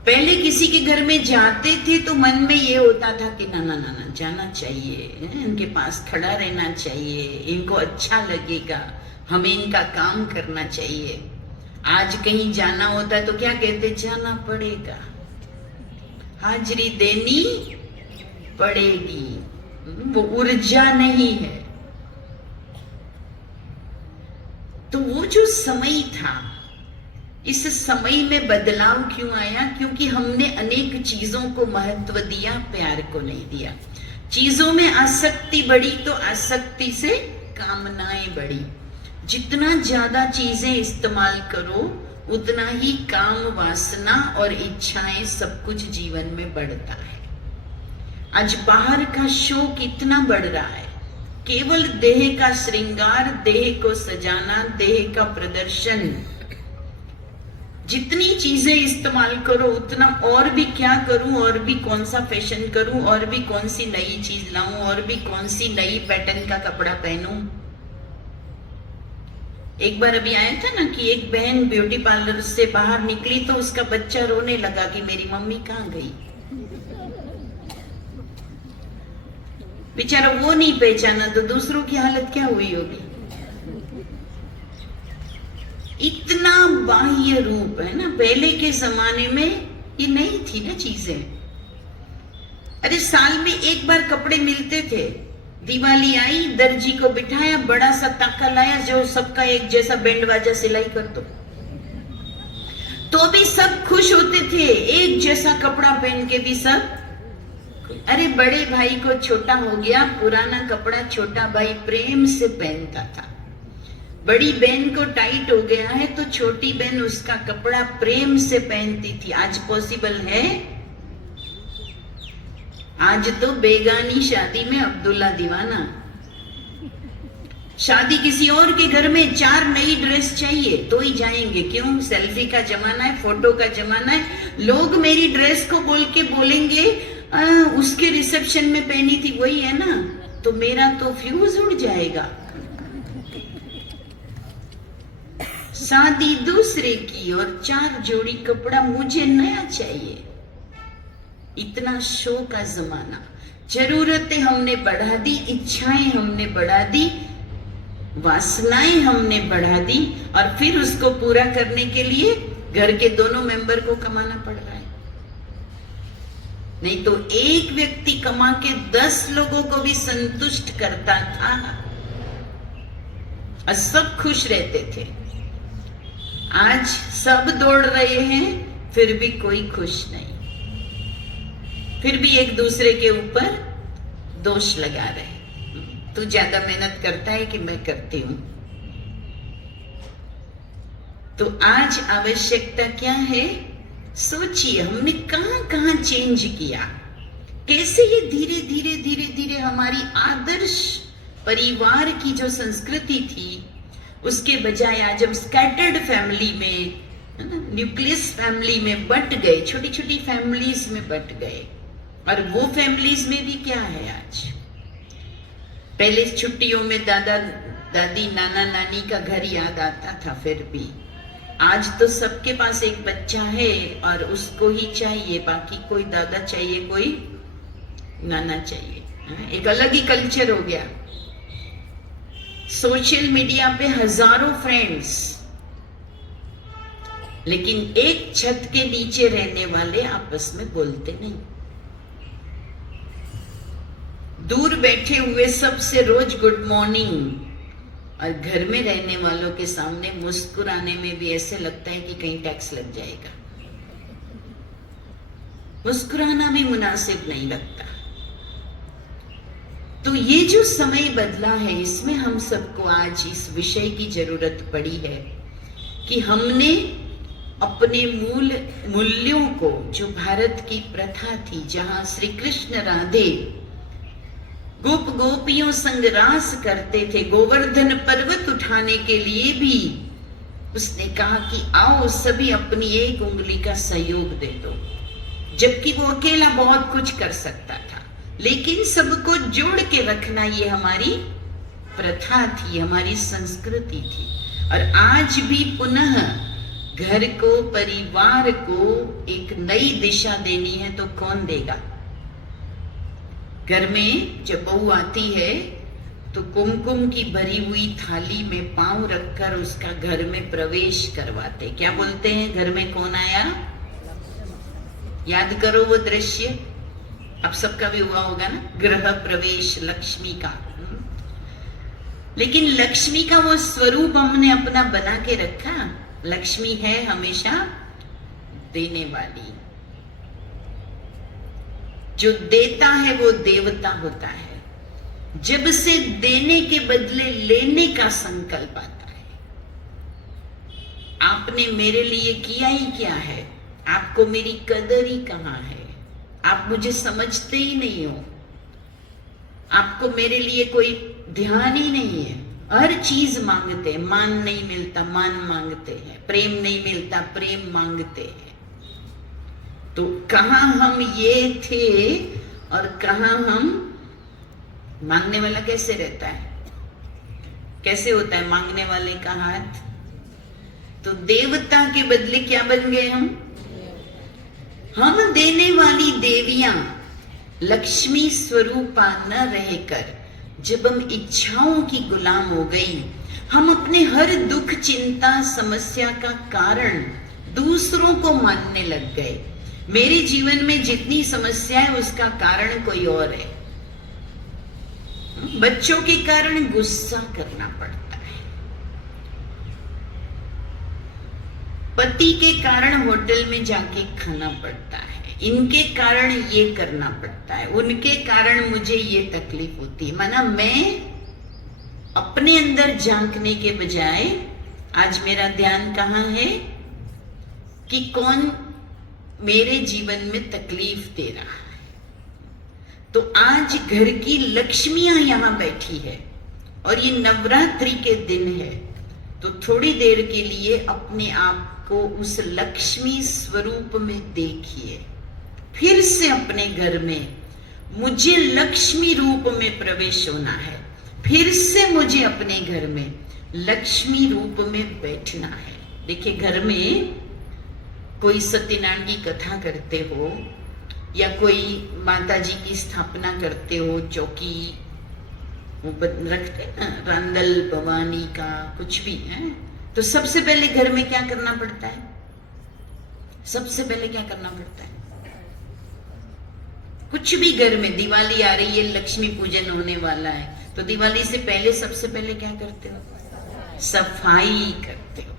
पहले किसी के घर में जाते थे तो मन में ये होता था कि ना ना ना ना जाना चाहिए, इनके पास खड़ा रहना चाहिए, इनको अच्छा लगेगा, हमें इनका काम करना चाहिए। आज कहीं जाना होता है तो क्या कहते? जाना पड़ेगा, हाजिरी देनी पड़ेगी। वो ऊर्जा नहीं है। तो वो जो समय था, इस समय में बदलाव क्यों आया? क्योंकि हमने अनेक चीजों को महत्व दिया, प्यार को नहीं दिया। चीजों में आसक्ति बढ़ी तो आसक्ति से कामनाएं बढ़ी। जितना ज्यादा चीजें इस्तेमाल करो उतना ही काम, वासना और इच्छाएं सब कुछ जीवन में बढ़ता है। आज बाहर का शौक इतना बढ़ रहा है, केवल देह का श्रृंगार, देह को सजाना, देह का प्रदर्शन। जितनी चीजें इस्तेमाल करो उतना और भी क्या करूं, और भी कौन सा फैशन करूं, और भी कौन सी नई चीज लाऊं, और भी कौन सी नई पैटर्न का कपड़ा पहनूं। एक बार अभी आया था ना कि एक बहन ब्यूटी पार्लर से बाहर निकली तो उसका बच्चा रोने लगा कि मेरी मम्मी कहाँ गई। बेचारा वो नहीं पहचाना तो दूसरों की हालत क्या हुई होगी। इतना बाह्य रूप है ना। पहले के जमाने में ये नहीं थी ना चीजें। अरे साल में एक बार कपड़े मिलते थे। दिवाली आई, दर्जी को बिठाया, बड़ा सा ताका लाया जो सबका एक जैसा बैंड बाजा सिलाई कर दो, तो भी सब खुश होते थे। एक जैसा कपड़ा पहन के भी सब। अरे बड़े भाई को छोटा हो गया, पुराना कपड़ा छोटा भाई प्रेम से पहनता था। बड़ी बहन को टाइट हो गया है तो छोटी बहन उसका कपड़ा प्रेम से पहनती थी। आज पॉसिबल है? आज तो बेगानी शादी में अब्दुल्ला दीवाना। शादी किसी और के घर में 4 नई ड्रेस चाहिए तो ही जाएंगे। क्यों? सेल्फी का जमाना है, फोटो का जमाना है। लोग मेरी ड्रेस को बोल के बोलेंगे उसके रिसेप्शन में पहनी थी वही है ना, तो मेरा तो फ्यूज उड़ जाएगा। शादी दूसरे की और 4 जोड़ी कपड़ा मुझे नया चाहिए। इतना शो का जमाना। जरूरतें हमने बढ़ा दी, इच्छाएं हमने बढ़ा दी, वासनाएं हमने बढ़ा दी, और फिर उसको पूरा करने के लिए घर के दोनों मेंबर को कमाना पड़ रहा है। नहीं तो एक व्यक्ति कमा के 10 लोगों को भी संतुष्ट करता था और सब खुश रहते थे। आज सब दौड़ रहे हैं फिर भी कोई खुश नहीं, फिर भी एक दूसरे के ऊपर दोष लगा रहे। तू ज्यादा मेहनत करता है कि मैं करती हूं। तो आज आवश्यकता क्या है? सोचिए हमने कहां कहां चेंज किया, कैसे ये धीरे धीरे धीरे धीरे हमारी आदर्श परिवार की जो संस्कृति थी उसके बजाय आज हम स्कैटर्ड फैमिली में, न्यूक्लियस फैमिली में बट गए, छोटी छोटी फैमिलीज में बट गए। और वो फैमिलीज में भी क्या है आज? पहले छुट्टियों में दादा दादी नाना नानी का घर याद आता था, फिर भी आज तो सबके पास एक बच्चा है और उसको ही चाहिए, बाकी कोई दादा चाहिए कोई नाना चाहिए। एक अलग ही कल्चर हो गया। सोशल मीडिया पे हजारों फ्रेंड्स, लेकिन एक छत के नीचे रहने वाले आपस में बोलते नहीं। दूर बैठे हुए सबसे रोज गुड मॉर्निंग, और घर में रहने वालों के सामने मुस्कुराने में भी ऐसे लगता है कि कहीं टैक्स लग जाएगा। मुस्कुराना भी मुनासिब नहीं लगता। तो ये जो समय बदला है, इसमें हम सबको आज इस विषय की जरूरत पड़ी है कि हमने अपने मूल्यों को, जो भारत की प्रथा थी जहां श्री कृष्ण राधे गोप गोपियों संग रास करते थे, गोवर्धन पर्वत उठाने के लिए भी उसने कहा कि आओ सभी अपनी एक उंगली का सहयोग दे दो, जबकि वो अकेला बहुत कुछ कर सकता था, लेकिन सबको जोड़ के रखना ये हमारी प्रथा थी, हमारी संस्कृति थी। और आज भी पुनः घर को, परिवार को एक नई दिशा देनी है तो कौन देगा? घर में जब बहू आती है तो कुमकुम की भरी हुई थाली में पांव रखकर उसका घर में प्रवेश करवाते। क्या बोलते हैं? घर में कौन आया? याद करो वो दृश्य, अब सबका भी हुआ होगा ना, गृह प्रवेश लक्ष्मी का। लेकिन लक्ष्मी का वो स्वरूप हमने अपना बना के रखा। लक्ष्मी है हमेशा देने वाली, जो देता है वो देवता होता है। जब से देने के बदले लेने का संकल्प आता है, आपने मेरे लिए किया ही क्या है, आपको मेरी कदर ही कहां है, आप मुझे समझते ही नहीं हो, आपको मेरे लिए कोई ध्यान ही नहीं है। हर चीज मांगते हैं, मान नहीं मिलता मान मांगते हैं, प्रेम नहीं मिलता प्रेम मांगते हैं। तो कहां हम ये थे और कहां हम, मांगने वाला कैसे रहता है, कैसे होता है मांगने वाले का हाथ? तो देवता के बदले क्या बन गए हम देने वाली देवियां, लक्ष्मी स्वरूपा न रहकर जब हम इच्छाओं की गुलाम हो गई, हम अपने हर दुख चिंता समस्या का कारण दूसरों को मानने लग गए। मेरे जीवन में जितनी समस्या है उसका कारण कोई और है। बच्चों के कारण गुस्सा करना पड़ता है, पति के कारण होटल में जाके खाना पड़ता है, इनके कारण ये करना पड़ता है, उनके कारण मुझे ये तकलीफ होती है। माना मैं अपने अंदर झांकने के बजाय आज मेरा ध्यान कहाँ है कि कौन मेरे जीवन में तकलीफ दे रहा है। तो आज घर की लक्ष्मियां यहां बैठी है और ये नवरात्रि के दिन है, तो थोड़ी देर के लिए अपने आप को उस लक्ष्मी स्वरूप में देखिए। फिर से अपने घर में मुझे लक्ष्मी रूप में प्रवेश होना है, फिर से मुझे अपने घर में लक्ष्मी रूप में बैठना है। देखिए, घर में कोई सत्यनारायण की कथा करते हो या कोई माता जी की स्थापना करते हो, चौकी वो रखते ना, रांदल भवानी का कुछ भी है, तो सबसे पहले घर में क्या करना पड़ता है? सबसे पहले क्या करना पड़ता है? कुछ भी घर में, दिवाली आ रही है, लक्ष्मी पूजन होने वाला है, तो दिवाली से पहले सबसे पहले क्या करते हो? सफाई करते हो।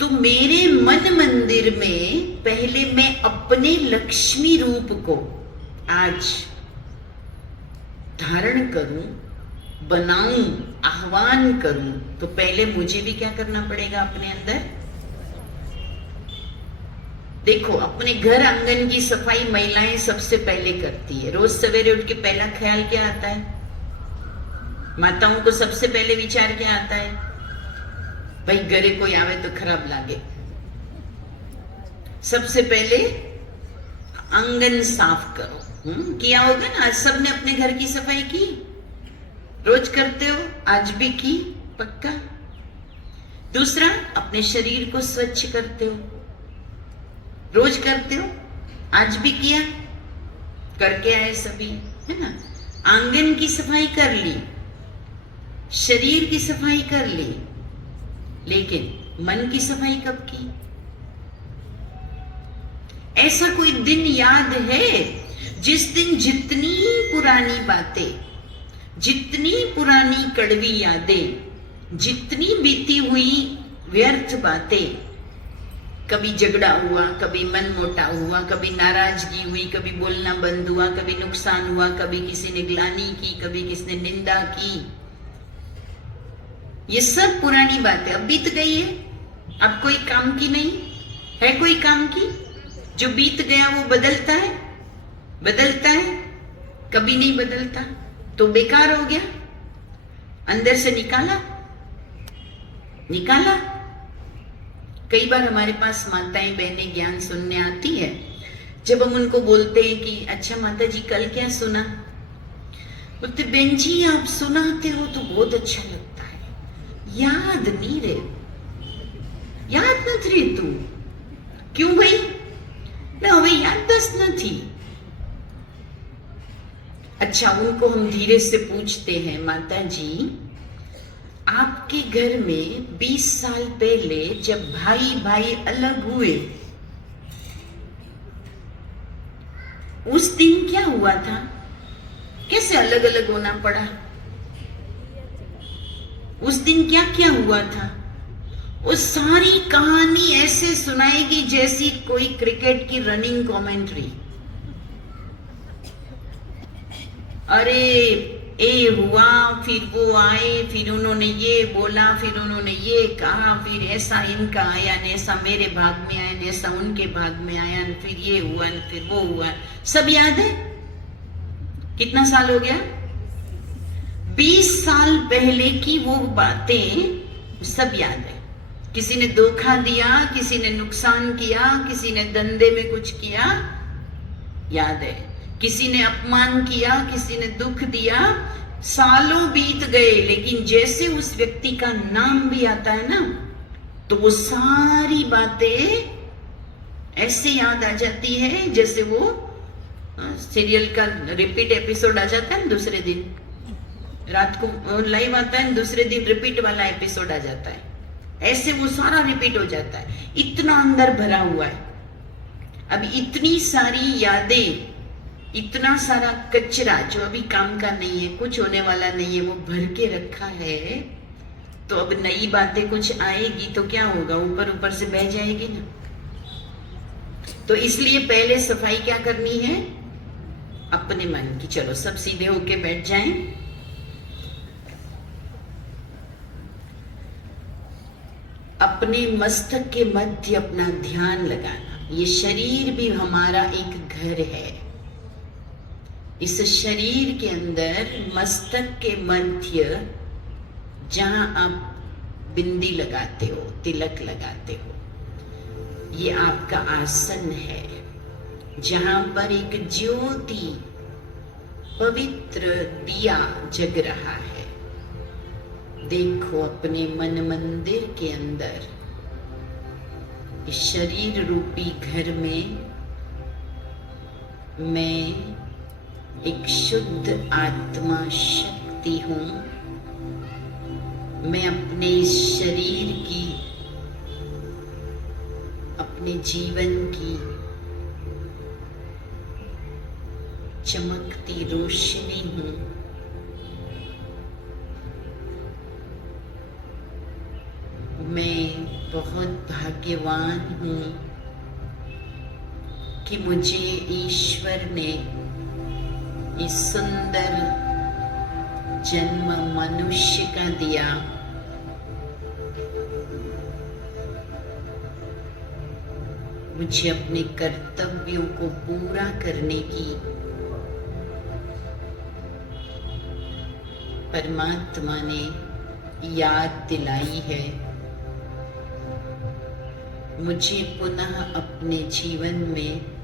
तो मेरे मन मंदिर में पहले मैं अपने लक्ष्मी रूप को आज धारण करूं, बनाऊं, आह्वान करूं, तो पहले मुझे भी क्या करना पड़ेगा अपने अंदर? देखो, अपने घर आंगन की सफाई महिलाएं सबसे पहले करती है। रोज सवेरे उठ के पहला ख्याल क्या आता है? माताओं को सबसे पहले विचार क्या आता है? भाई घरे कोई आवे तो खराब लागे, सबसे पहले आंगन साफ करो। किया होगा ना, आज सबने अपने घर की सफाई की, रोज करते हो, आज भी की पक्का। दूसरा, अपने शरीर को स्वच्छ करते हो, रोज करते हो, आज भी किया, करके आए सभी, है ना। आंगन की सफाई कर ली, शरीर की सफाई कर ली, लेकिन मन की सफाई कब की? ऐसा कोई दिन याद है जिस दिन जितनी पुरानी बातें, जितनी पुरानी कड़वी यादें, जितनी बीती हुई व्यर्थ बातें, कभी झगड़ा हुआ, कभी मन मोटा हुआ, कभी नाराजगी हुई, कभी बोलना बंद हुआ, कभी नुकसान हुआ, कभी किसी ने ग्लानि की, कभी किसी ने निंदा की, ये सब पुरानी बातें अब बीत गई है। अब कोई काम की नहीं है। कोई काम की? जो बीत गया वो बदलता है? बदलता है? कभी नहीं बदलता, तो बेकार हो गया। अंदर से निकाला। कई बार हमारे पास माताएं बहनें ज्ञान सुनने आती है। जब हम उनको बोलते हैं कि अच्छा माता जी कल क्या सुना, बोलते बहन जी आप सुनाते हो तो बहुत अच्छा लगता है, याद नहीं रे, याद નથી રહેતું। क्यों भाई? ना हमें याददाश्त નથી। अच्छा, उनको हम धीरे से पूछते हैं, माता जी आपके घर में 20 साल पहले जब भाई भाई अलग हुए, उस दिन क्या हुआ था? कैसे अलग अलग होना पड़ा? उस दिन क्या क्या हुआ था? वो सारी कहानी ऐसे सुनाएगी जैसी कोई क्रिकेट की रनिंग कमेंट्री। अरे ये हुआ, फिर वो आए, फिर उन्होंने ये बोला, फिर उन्होंने ये कहा, फिर ऐसा इनका आया न ऐसा मेरे भाग में आया न ऐसा उनके भाग में आया न फिर ये हुआ न फिर वो हुआ। सब याद है? कितना साल हो गया? 20 साल पहले की वो बातें सब याद है। किसी ने धोखा दिया, किसी ने नुकसान किया, किसी ने धंधे में कुछ किया, याद है। किसी ने अपमान किया, किसी ने दुख दिया, सालों बीत गए, लेकिन जैसे उस व्यक्ति का नाम भी आता है ना, तो वो सारी बातें ऐसे याद आ जाती है जैसे वो सीरियल का रिपीट एपिसोड आ जाता है ना, दूसरे दिन रात को लाइव आता है, दूसरे दिन रिपीट वाला एपिसोड आ जाता है, ऐसे वो सारा रिपीट हो जाता है। इतना अंदर भरा हुआ है। अब इतनी सारी यादें, इतना सारा कचरा जो अभी काम का नहीं है, कुछ होने वाला नहीं है, वो भर के रखा है। तो अब नई बातें कुछ आएगी तो क्या होगा? ऊपर ऊपर से बह जाएगी ना। तो इसलिए पहले सफाई क्या करनी है? अपने मन की। चलो सब सीधे होके बैठ जाएं। अपने मस्तक के मध्य अपना ध्यान लगाना। ये शरीर भी हमारा एक घर है। इस शरीर के अंदर मस्तक के मध्य जहां आप बिंदी लगाते हो, तिलक लगाते हो, ये आपका आसन है, जहां पर एक ज्योति पवित्र दिया जग रहा है। देखो अपने मन मंदिर के अंदर, इस शरीर रूपी घर में मैं एक शुद्ध आत्मा शक्ति हूं। मैं अपने इस शरीर की, अपने जीवन की चमकती रोशनी हूं। मैं बहुत भाग्यवान हूं कि मुझे ईश्वर ने इस सुंदर जन्म मनुष्य का दिया। मुझे अपने कर्तव्यों को पूरा करने की परमात्मा ने याद दिलाई है। मुझे पुनः अपने जीवन में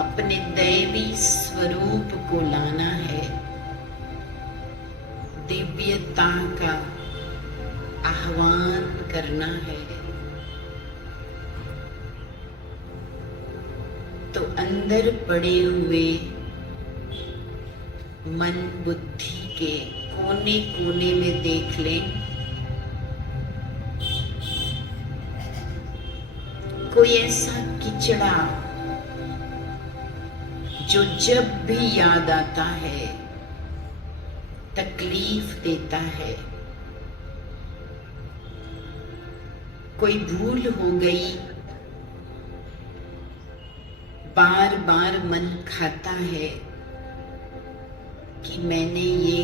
अपने दैवी स्वरूप को लाना है, दिव्यता का आह्वान करना है। तो अंदर पड़े हुए मन बुद्धि के कोने कोने में देख लें, कोई ऐसा किचड़ा जो जब भी याद आता है तकलीफ देता है। कोई भूल हो गई, बार बार मन खाता है कि मैंने ये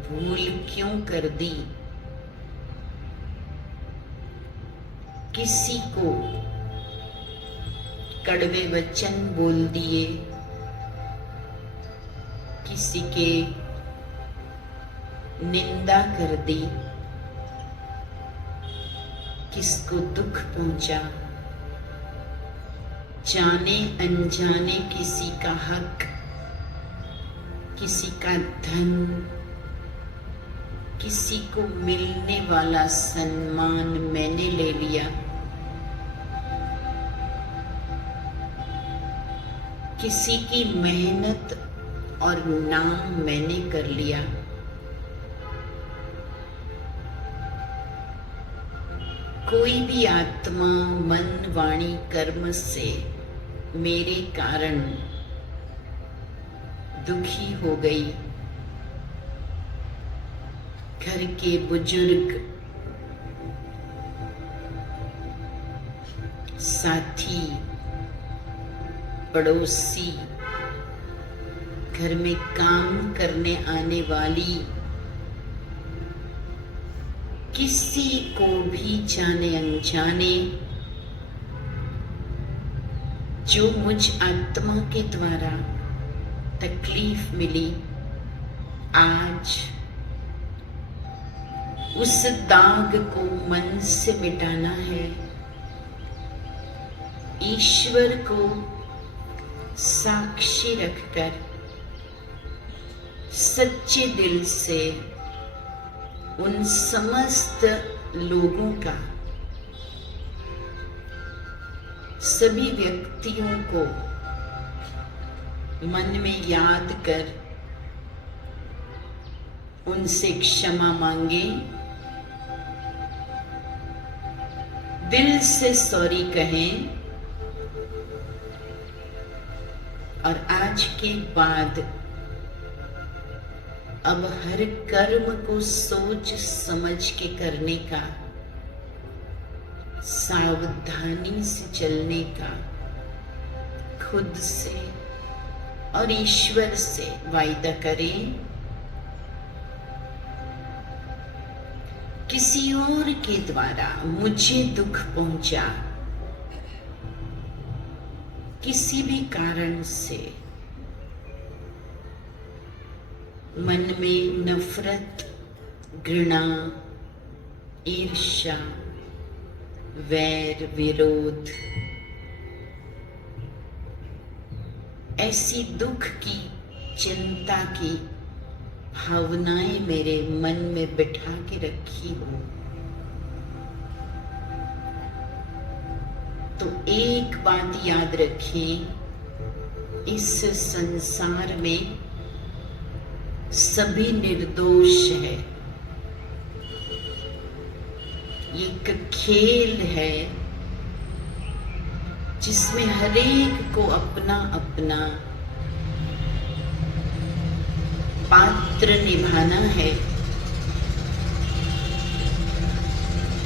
भूल क्यों कर दी। किसी को कड़वे वचन बोल दिए, किसी के निंदा कर दी, किसको दुख पहुंचा, जाने अनजाने किसी का हक, किसी का धन, किसी को मिलने वाला सम्मान मैंने ले लिया, किसी की मेहनत और नाम मैंने कर लिया। कोई भी आत्मा मन वाणी कर्म से मेरे कारण दुखी हो गई, घर के बुजुर्ग, साथी, पड़ोसी, घर में काम करने आने वाली, किसी को भी जाने अनजाने जो मुझ आत्मा के द्वारा तकलीफ मिली, आज उस दाग को मन से मिटाना है। ईश्वर को साक्षी रखकर सच्चे दिल से उन समस्त लोगों का, सभी व्यक्तियों को मन में याद कर उनसे क्षमा मांगे, दिल से सॉरी कहें और आज के बाद अब हर कर्म को सोच समझ के करने का, सावधानी से चलने का खुद से और ईश्वर से वायदा करें। किसी और के द्वारा मुझे दुख पहुंचा, किसी भी कारण से मन में नफरत, घृणा, ईर्ष्या, वैर, विरोध, ऐसी दुख की, चिंता की भावनाएं मेरे मन में बिठा के रखी हो, तो एक बात याद रखें, इस संसार में सभी निर्दोष है। ये एक खेल है जिसमें हरेक को अपना अपना पात्र निभाना है।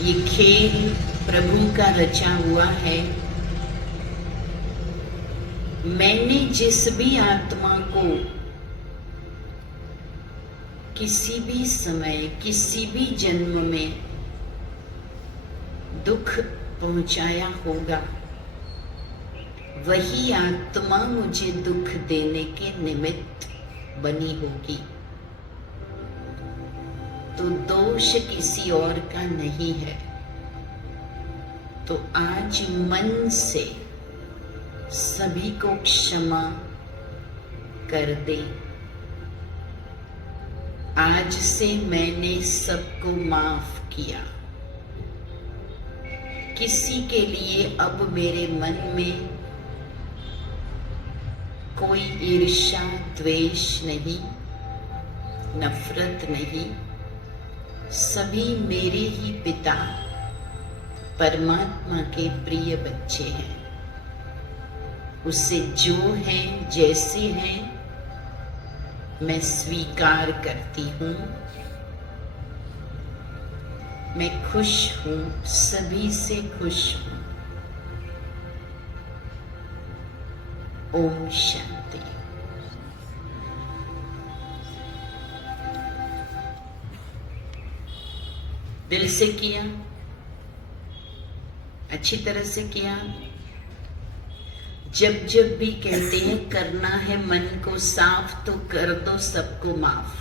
ये खेल प्रभु का रचा हुआ है। मैंने जिस भी आत्मा को किसी भी समय, किसी भी जन्म में दुख पहुंचाया होगा, वही आत्मा मुझे दुख देने के निमित्त बनी होगी। तो दोष किसी और का नहीं है। तो आज मन से सभी को क्षमा कर दे। आज से मैंने सबको माफ किया। किसी के लिए अब मेरे मन में कोई ईर्ष्या, द्वेष नहीं, नफरत नहीं, सभी मेरे ही पिता परमात्मा के प्रिय बच्चे हैं। उससे जो हैं, जैसे हैं, मैं स्वीकार करती हूँ। मैं खुश हूँ, सभी से खुश हूँ। ओम शांति। दिल से किया, अच्छी तरह से किया। जब जब भी कहते हैं करना है मन को साफ, तो कर दो सबको माफ।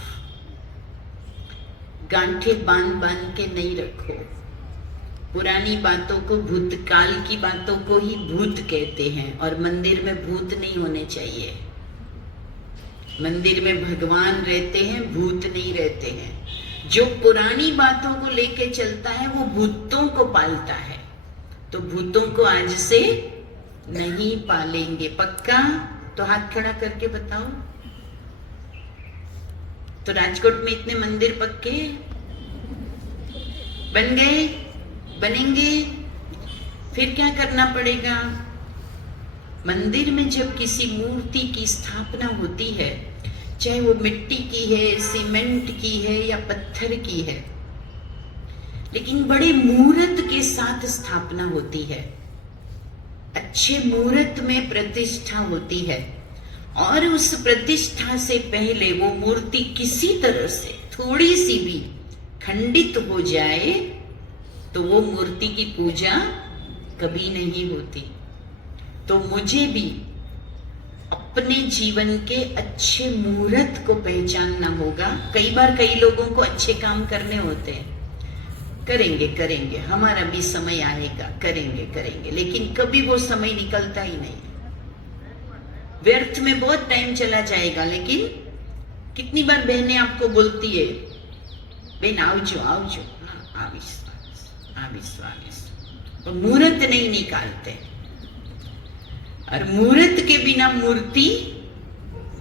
गांठे बांध बांध के नहीं रखो। पुरानी बातों को, भूतकाल की बातों को ही भूत कहते हैं, और मंदिर में भूत नहीं होने चाहिए। मंदिर में भगवान रहते हैं, भूत नहीं रहते हैं। जो पुरानी बातों को लेके चलता है वो भूतों को पालता है, तो भूतों को आज से नहीं पालेंगे। पक्का? तो हाथ खड़ा करके बताओ। तो राजकोट में इतने मंदिर पक्के बन गए, बनेंगे। फिर क्या करना पड़ेगा? मंदिर में जब किसी मूर्ति की स्थापना होती है, चाहे वो मिट्टी की है, सीमेंट की है या पत्थर की है, लेकिन बड़े मुहूर्त के साथ स्थापना होती है। अच्छे मुहूर्त में प्रतिष्ठा होती है, और उस प्रतिष्ठा से पहले वो मूर्ति किसी तरह से थोड़ी सी भी खंडित हो जाए तो वो मूर्ति की पूजा कभी नहीं होती। तो मुझे भी अपने जीवन के अच्छे मुहूर्त को पहचानना होगा। कई बार कई लोगों को अच्छे काम करने होते हैं, करेंगे करेंगे, हमारा भी समय आएगा, करेंगे करेंगे, लेकिन कभी वो समय निकलता ही नहीं। व्यर्थ में बहुत टाइम चला जाएगा। लेकिन कितनी बार बहनें आपको बोलती है, बहन आवजो आवजो, आविश्वास, तो मुहूर्त नहीं निकालते। और मुहूर्त के बिना मूर्ति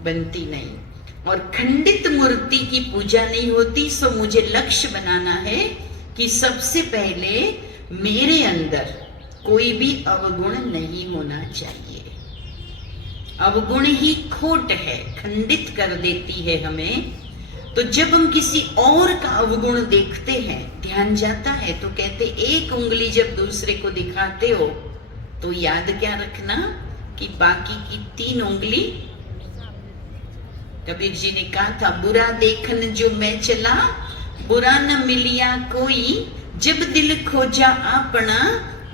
बनती नहीं, और खंडित मूर्ति की पूजा नहीं होती। सो मुझे लक्ष्य बनाना है कि सबसे पहले मेरे अंदर कोई भी अवगुण नहीं होना चाहिए। अवगुण ही खोट है, खंडित कर देती है हमें। तो जब हम किसी और का अवगुण देखते हैं, ध्यान जाता है, तो कहते एक उंगली जब दूसरे को दिखाते हो तो याद क्या रखना कि बाकी की 3 उंगली। कबीर जी ने कहा था, बुरा देखन जो मैं चला, बुरा न मिलिया कोई, जब दिल खोजा अपना,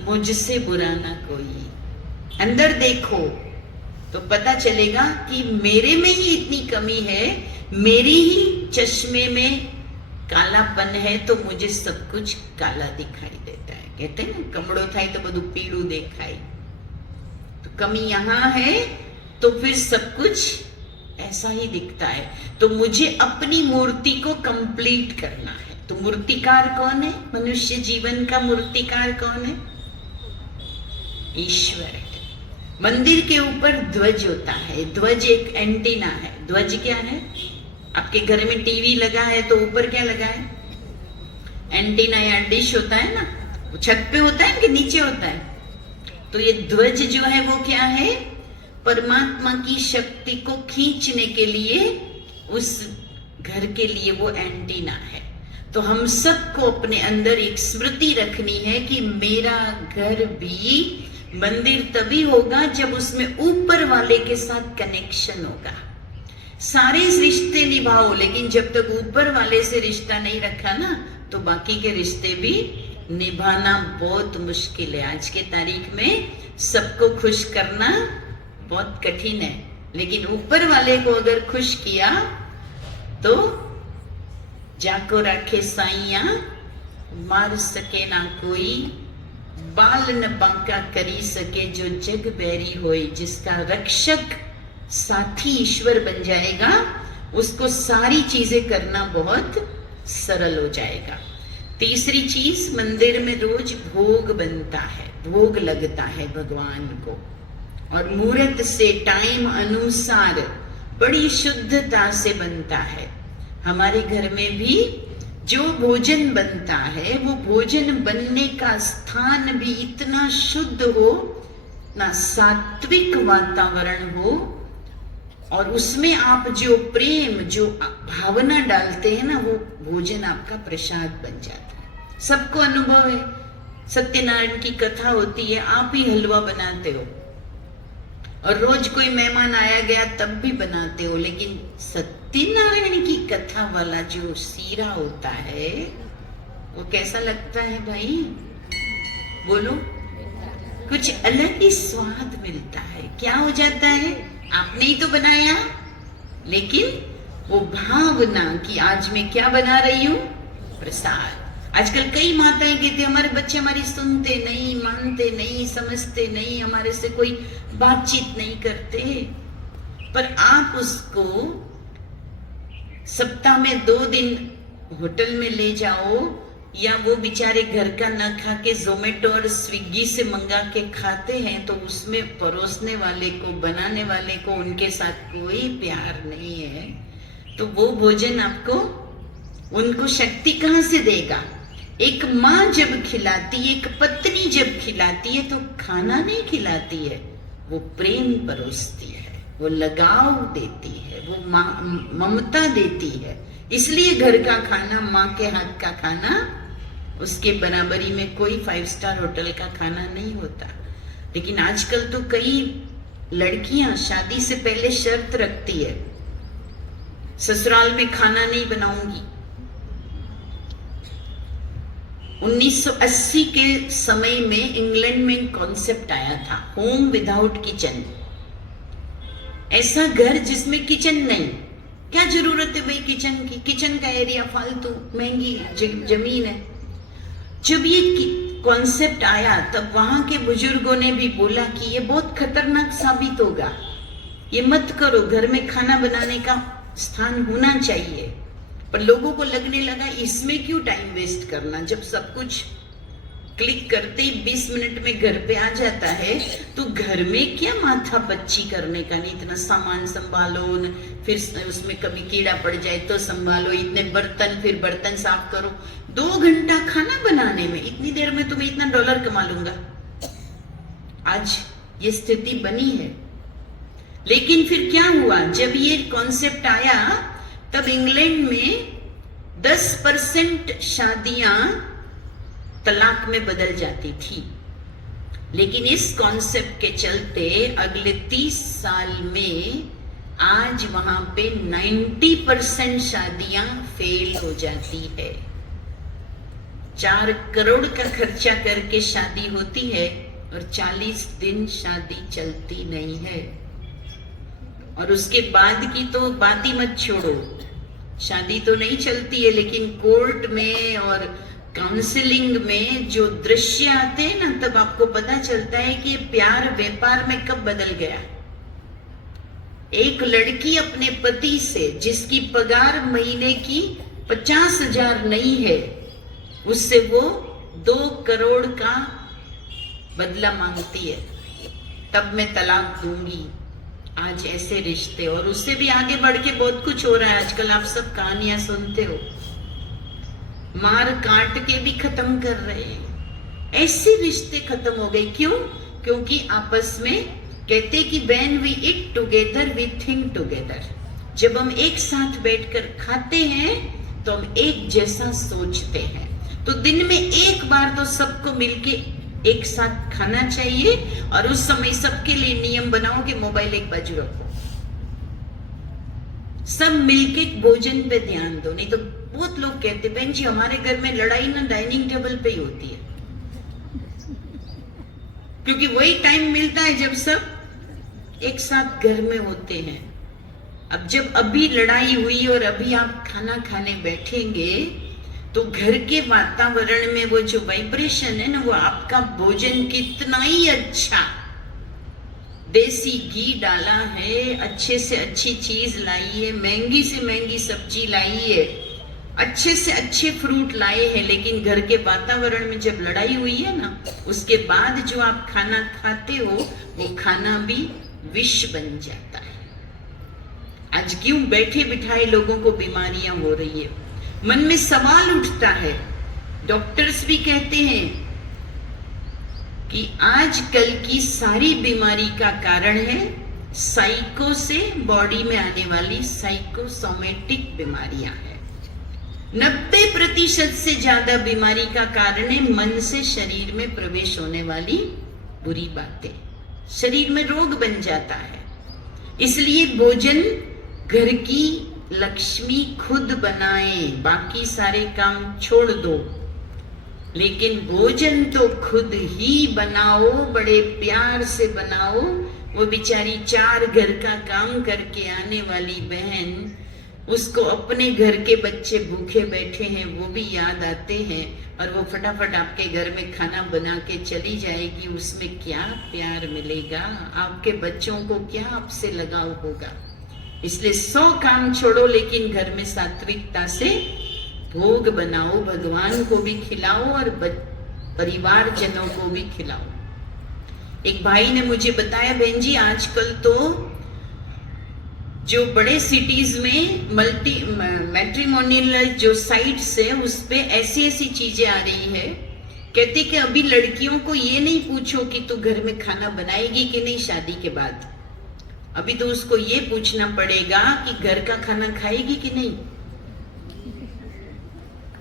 मुझसे बुरा ना कोई। अंदर देखो तो पता चलेगा कि मेरे में ही इतनी कमी है, मेरी ही चश्मे में कालापन है, तो मुझे सब कुछ काला दिखाई देता है। कहते हैं ना, कमड़ो थाय तो बधु पीड़ू देखाई। तो कमी यहाँ है तो फिर सब कुछ ऐसा ही दिखता है। तो मुझे अपनी मूर्ति को कंप्लीट करना है। तो मूर्तिकार कौन है? मनुष्य जीवन का मूर्तिकार कौन है? ईश्वर है। मंदिर के ऊपर ध्वज होता है। ध्वज एक एंटीना है। ध्वज क्या है? आपके घर में टीवी लगा है तो ऊपर क्या लगा है? एंटीना या डिश होता है ना, वो छत पे होता है कि नीचे होता है? तो ये ध्वज जो है वो क्या है? परमात्मा की शक्ति को खींचने के लिए, उस घर के लिए वो एंटीना है। तो हम सबको अपने अंदर एक स्मृति रखनी है कि मेरा घर भी मंदिर तभी होगा जब उसमें ऊपर वाले के साथ कनेक्शन होगा। सारे रिश्ते निभाओ, लेकिन जब तक ऊपर वाले से रिश्ता नहीं रखा ना, तो बाकी के रिश्ते भी निभाना बहुत मुश्किल है। आज के तारीख में सबको खुश करना बहुत कठिन है, लेकिन ऊपर वाले को अगर खुश किया तो जाको राखे साइया, मार सके ना कोई, बाल न बांका करी सके, जो जग बैरी होए। जिसका रक्षक साथी ईश्वर बन जाएगा, उसको सारी चीजें करना बहुत सरल हो जाएगा। तीसरी चीज, मंदिर में रोज भोग बनता है, भोग लगता है भगवान को, और मुहूर्त से टाइम अनुसार बड़ी शुद्धता से बनता है। हमारे घर में भी जो भोजन बनता है वो भोजन बनने का स्थान भी इतना शुद्ध हो ना, सात्विक वातावरण हो, और उसमें आप जो प्रेम, जो भावना डालते हैं ना, वो भोजन आपका प्रसाद बन जाता है। सबको अनुभव है, सत्यनारायण की कथा होती है, आप ही हलवा बनाते हो और रोज कोई मेहमान आया गया तब भी बनाते हो, लेकिन सत्यनारायण की कथा वाला जो सीरा होता है वो कैसा लगता है भाई? बोलो। कुछ अलग ही स्वाद मिलता है। क्या हो जाता है? आपने ही तो बनाया, लेकिन वो भावना कि आज मैं क्या बना रही हूं? प्रसाद। आजकल कई माताएं कहती हमारे बच्चे हमारी सुनते नहीं, मानते नहीं, समझते नहीं, हमारे से कोई बातचीत नहीं करते। पर आप उसको सप्ताह में 2 दिन होटल में ले जाओ, या वो बेचारे घर का ना खा के जोमेटो और स्विगी से मंगा के खाते हैं, तो उसमें परोसने वाले को, बनाने वाले को, उनके साथ कोई प्यार नहीं है, तो वो भोजन आपको, उनको शक्ति कहां से देगा? एक माँ जब खिलाती है, एक पत्नी जब खिलाती है, तो खाना नहीं खिलाती है, वो प्रेम परोसती है, वो लगाव देती है, वो ममता देती है। इसलिए घर का खाना, माँ के हाथ का खाना, उसके बराबरी में कोई 5 स्टार होटल का खाना नहीं होता। लेकिन आजकल तो कई लड़कियां शादी से पहले शर्त रखती है, ससुराल में खाना नहीं बनाऊंगी। 1980 के समय में इंग्लैंड में कॉन्सेप्ट आया था, होम विदाउट किचन। ऐसा घर जिसमें किचन नहीं। क्या जरूरत है भाई किचन की? किचन का एरिया फालतू, महंगी जमीन है। जब ये कॉन्सेप्ट आया तब वहां के बुजुर्गों ने भी बोला कि ये बहुत खतरनाक साबित होगा, ये मत करो, घर में खाना बनाने का स्थान होना चाहिए। पर लोगों को लगने लगा इसमें क्यों टाइम वेस्ट करना, जब सब कुछ क्लिक करते ही 20 मिनट में घर पे आ जाता है, तो घर में क्या माथा पच्ची करने का? नहीं, इतना सामान संभालो, फिर उसमें कभी कीड़ा पड़ जाए तो संभालो, इतने बर्तन, फिर बर्तन साफ करो। 2 घंटा खाना बनाने में, इतनी देर में तुम्हें इतना डॉलर कमा लूंगा। आज ये स्थिति बनी है। लेकिन फिर क्या हुआ? जब ये कॉन्सेप्ट आया तब इंग्लैंड में 10% शादियां तलाक में बदल जाती थी। लेकिन इस कॉन्सेप्ट के चलते अगले 30 साल में आज वहां पे 90% शादियां फेल हो जाती है। 4 करोड़ का खर्चा करके शादी होती है और 40 दिन शादी चलती नहीं है। और उसके बाद की तो बात ही मत छोड़ो, शादी तो नहीं चलती है, लेकिन कोर्ट में और काउंसलिंग में जो दृश्य आते हैं ना, तब आपको पता चलता है कि प्यार व्यापार में कब बदल गया। एक लड़की अपने पति से, जिसकी पगार महीने की 50,000 नहीं है, उससे वो 2 करोड़ का बदला मांगती है, तब मैं तलाक दूंगी। आज ऐसे रिश्ते, और उससे भी आगे बढ़ के बहुत कुछ हो रहा है आजकल, आप सब कहानियां सुनते हो, मार काट के भी खत्म कर रहे हैं। ऐसे रिश्ते खत्म हो गए। क्यों? क्योंकि आपस में कहते कि when we eat together we think together। जब हम एक साथ बैठकर खाते हैं तो हम एक जैसा सोचते हैं। तो दिन में एक बार तो सबको मिलके एक साथ खाना चाहिए, और उस समय सबके लिए नियम बनाओ कि मोबाइल एक बाजू रखो, सब मिलके भोजन पे ध्यान दो। नहीं तो बहुत लोग कहते बहन जी हमारे घर में लड़ाई ना डाइनिंग टेबल पे ही होती है, क्योंकि वही टाइम मिलता है जब सब एक साथ घर में होते हैं। अब जब अभी लड़ाई हुई और अभी आप खाना खाने बैठेंगे तो घर के वातावरण में वो जो वाइब्रेशन है ना, वो आपका भोजन कितना ही अच्छा, देसी घी डाला है, अच्छे से अच्छी चीज लाई है, महंगी से महंगी सब्जी लाई है, अच्छे से अच्छे फ्रूट लाए हैं, लेकिन घर के वातावरण में जब लड़ाई हुई है ना, उसके बाद जो आप खाना खाते हो वो खाना भी विष बन जाता है। आज क्यों बैठे बिठाए लोगों को बीमारियां हो रही है? मन में सवाल उठता है। डॉक्टर्स भी कहते हैं कि आजकल की सारी बीमारी का कारण है साइको से बॉडी में आने वाली साइकोसोमेटिक बीमारियां हैं। 90% से ज्यादा बीमारी का कारण है मन से शरीर में प्रवेश होने वाली बुरी बातें। शरीर में रोग बन जाता है। इसलिए भोजन घर की लक्ष्मी खुद बनाए, बाकी सारे काम छोड़ दो, लेकिन भोजन तो खुद ही बनाओ, बड़े प्यार से बनाओ। वो बेचारी 4 घर का काम करके आने वाली बहन, उसको अपने घर के बच्चे भूखे बैठे हैं वो भी याद आते हैं, और वो फटाफट आपके घर में खाना बना के चली जाएगी। उसमें क्या प्यार मिलेगा? आपके बच्चों को क्या आपसे लगाव होगा? इसलिए 100 काम छोड़ो, लेकिन घर में सात्विकता से भोग बनाओ, भगवान को भी खिलाओ और परिवारजनों को भी खिलाओ। एक भाई ने मुझे बताया, बहन जी आजकल तो जो बड़े सिटीज में मैट्रिमोनियल जो साइट्स है उस पे ऐसी ऐसी चीजें आ रही है। कहते कि अभी लड़कियों को ये नहीं पूछो कि तू घर में खाना बनाएगी कि नहीं शादी के बाद, अभी तो उसको ये पूछना पड़ेगा कि घर का खाना खाएगी कि नहीं।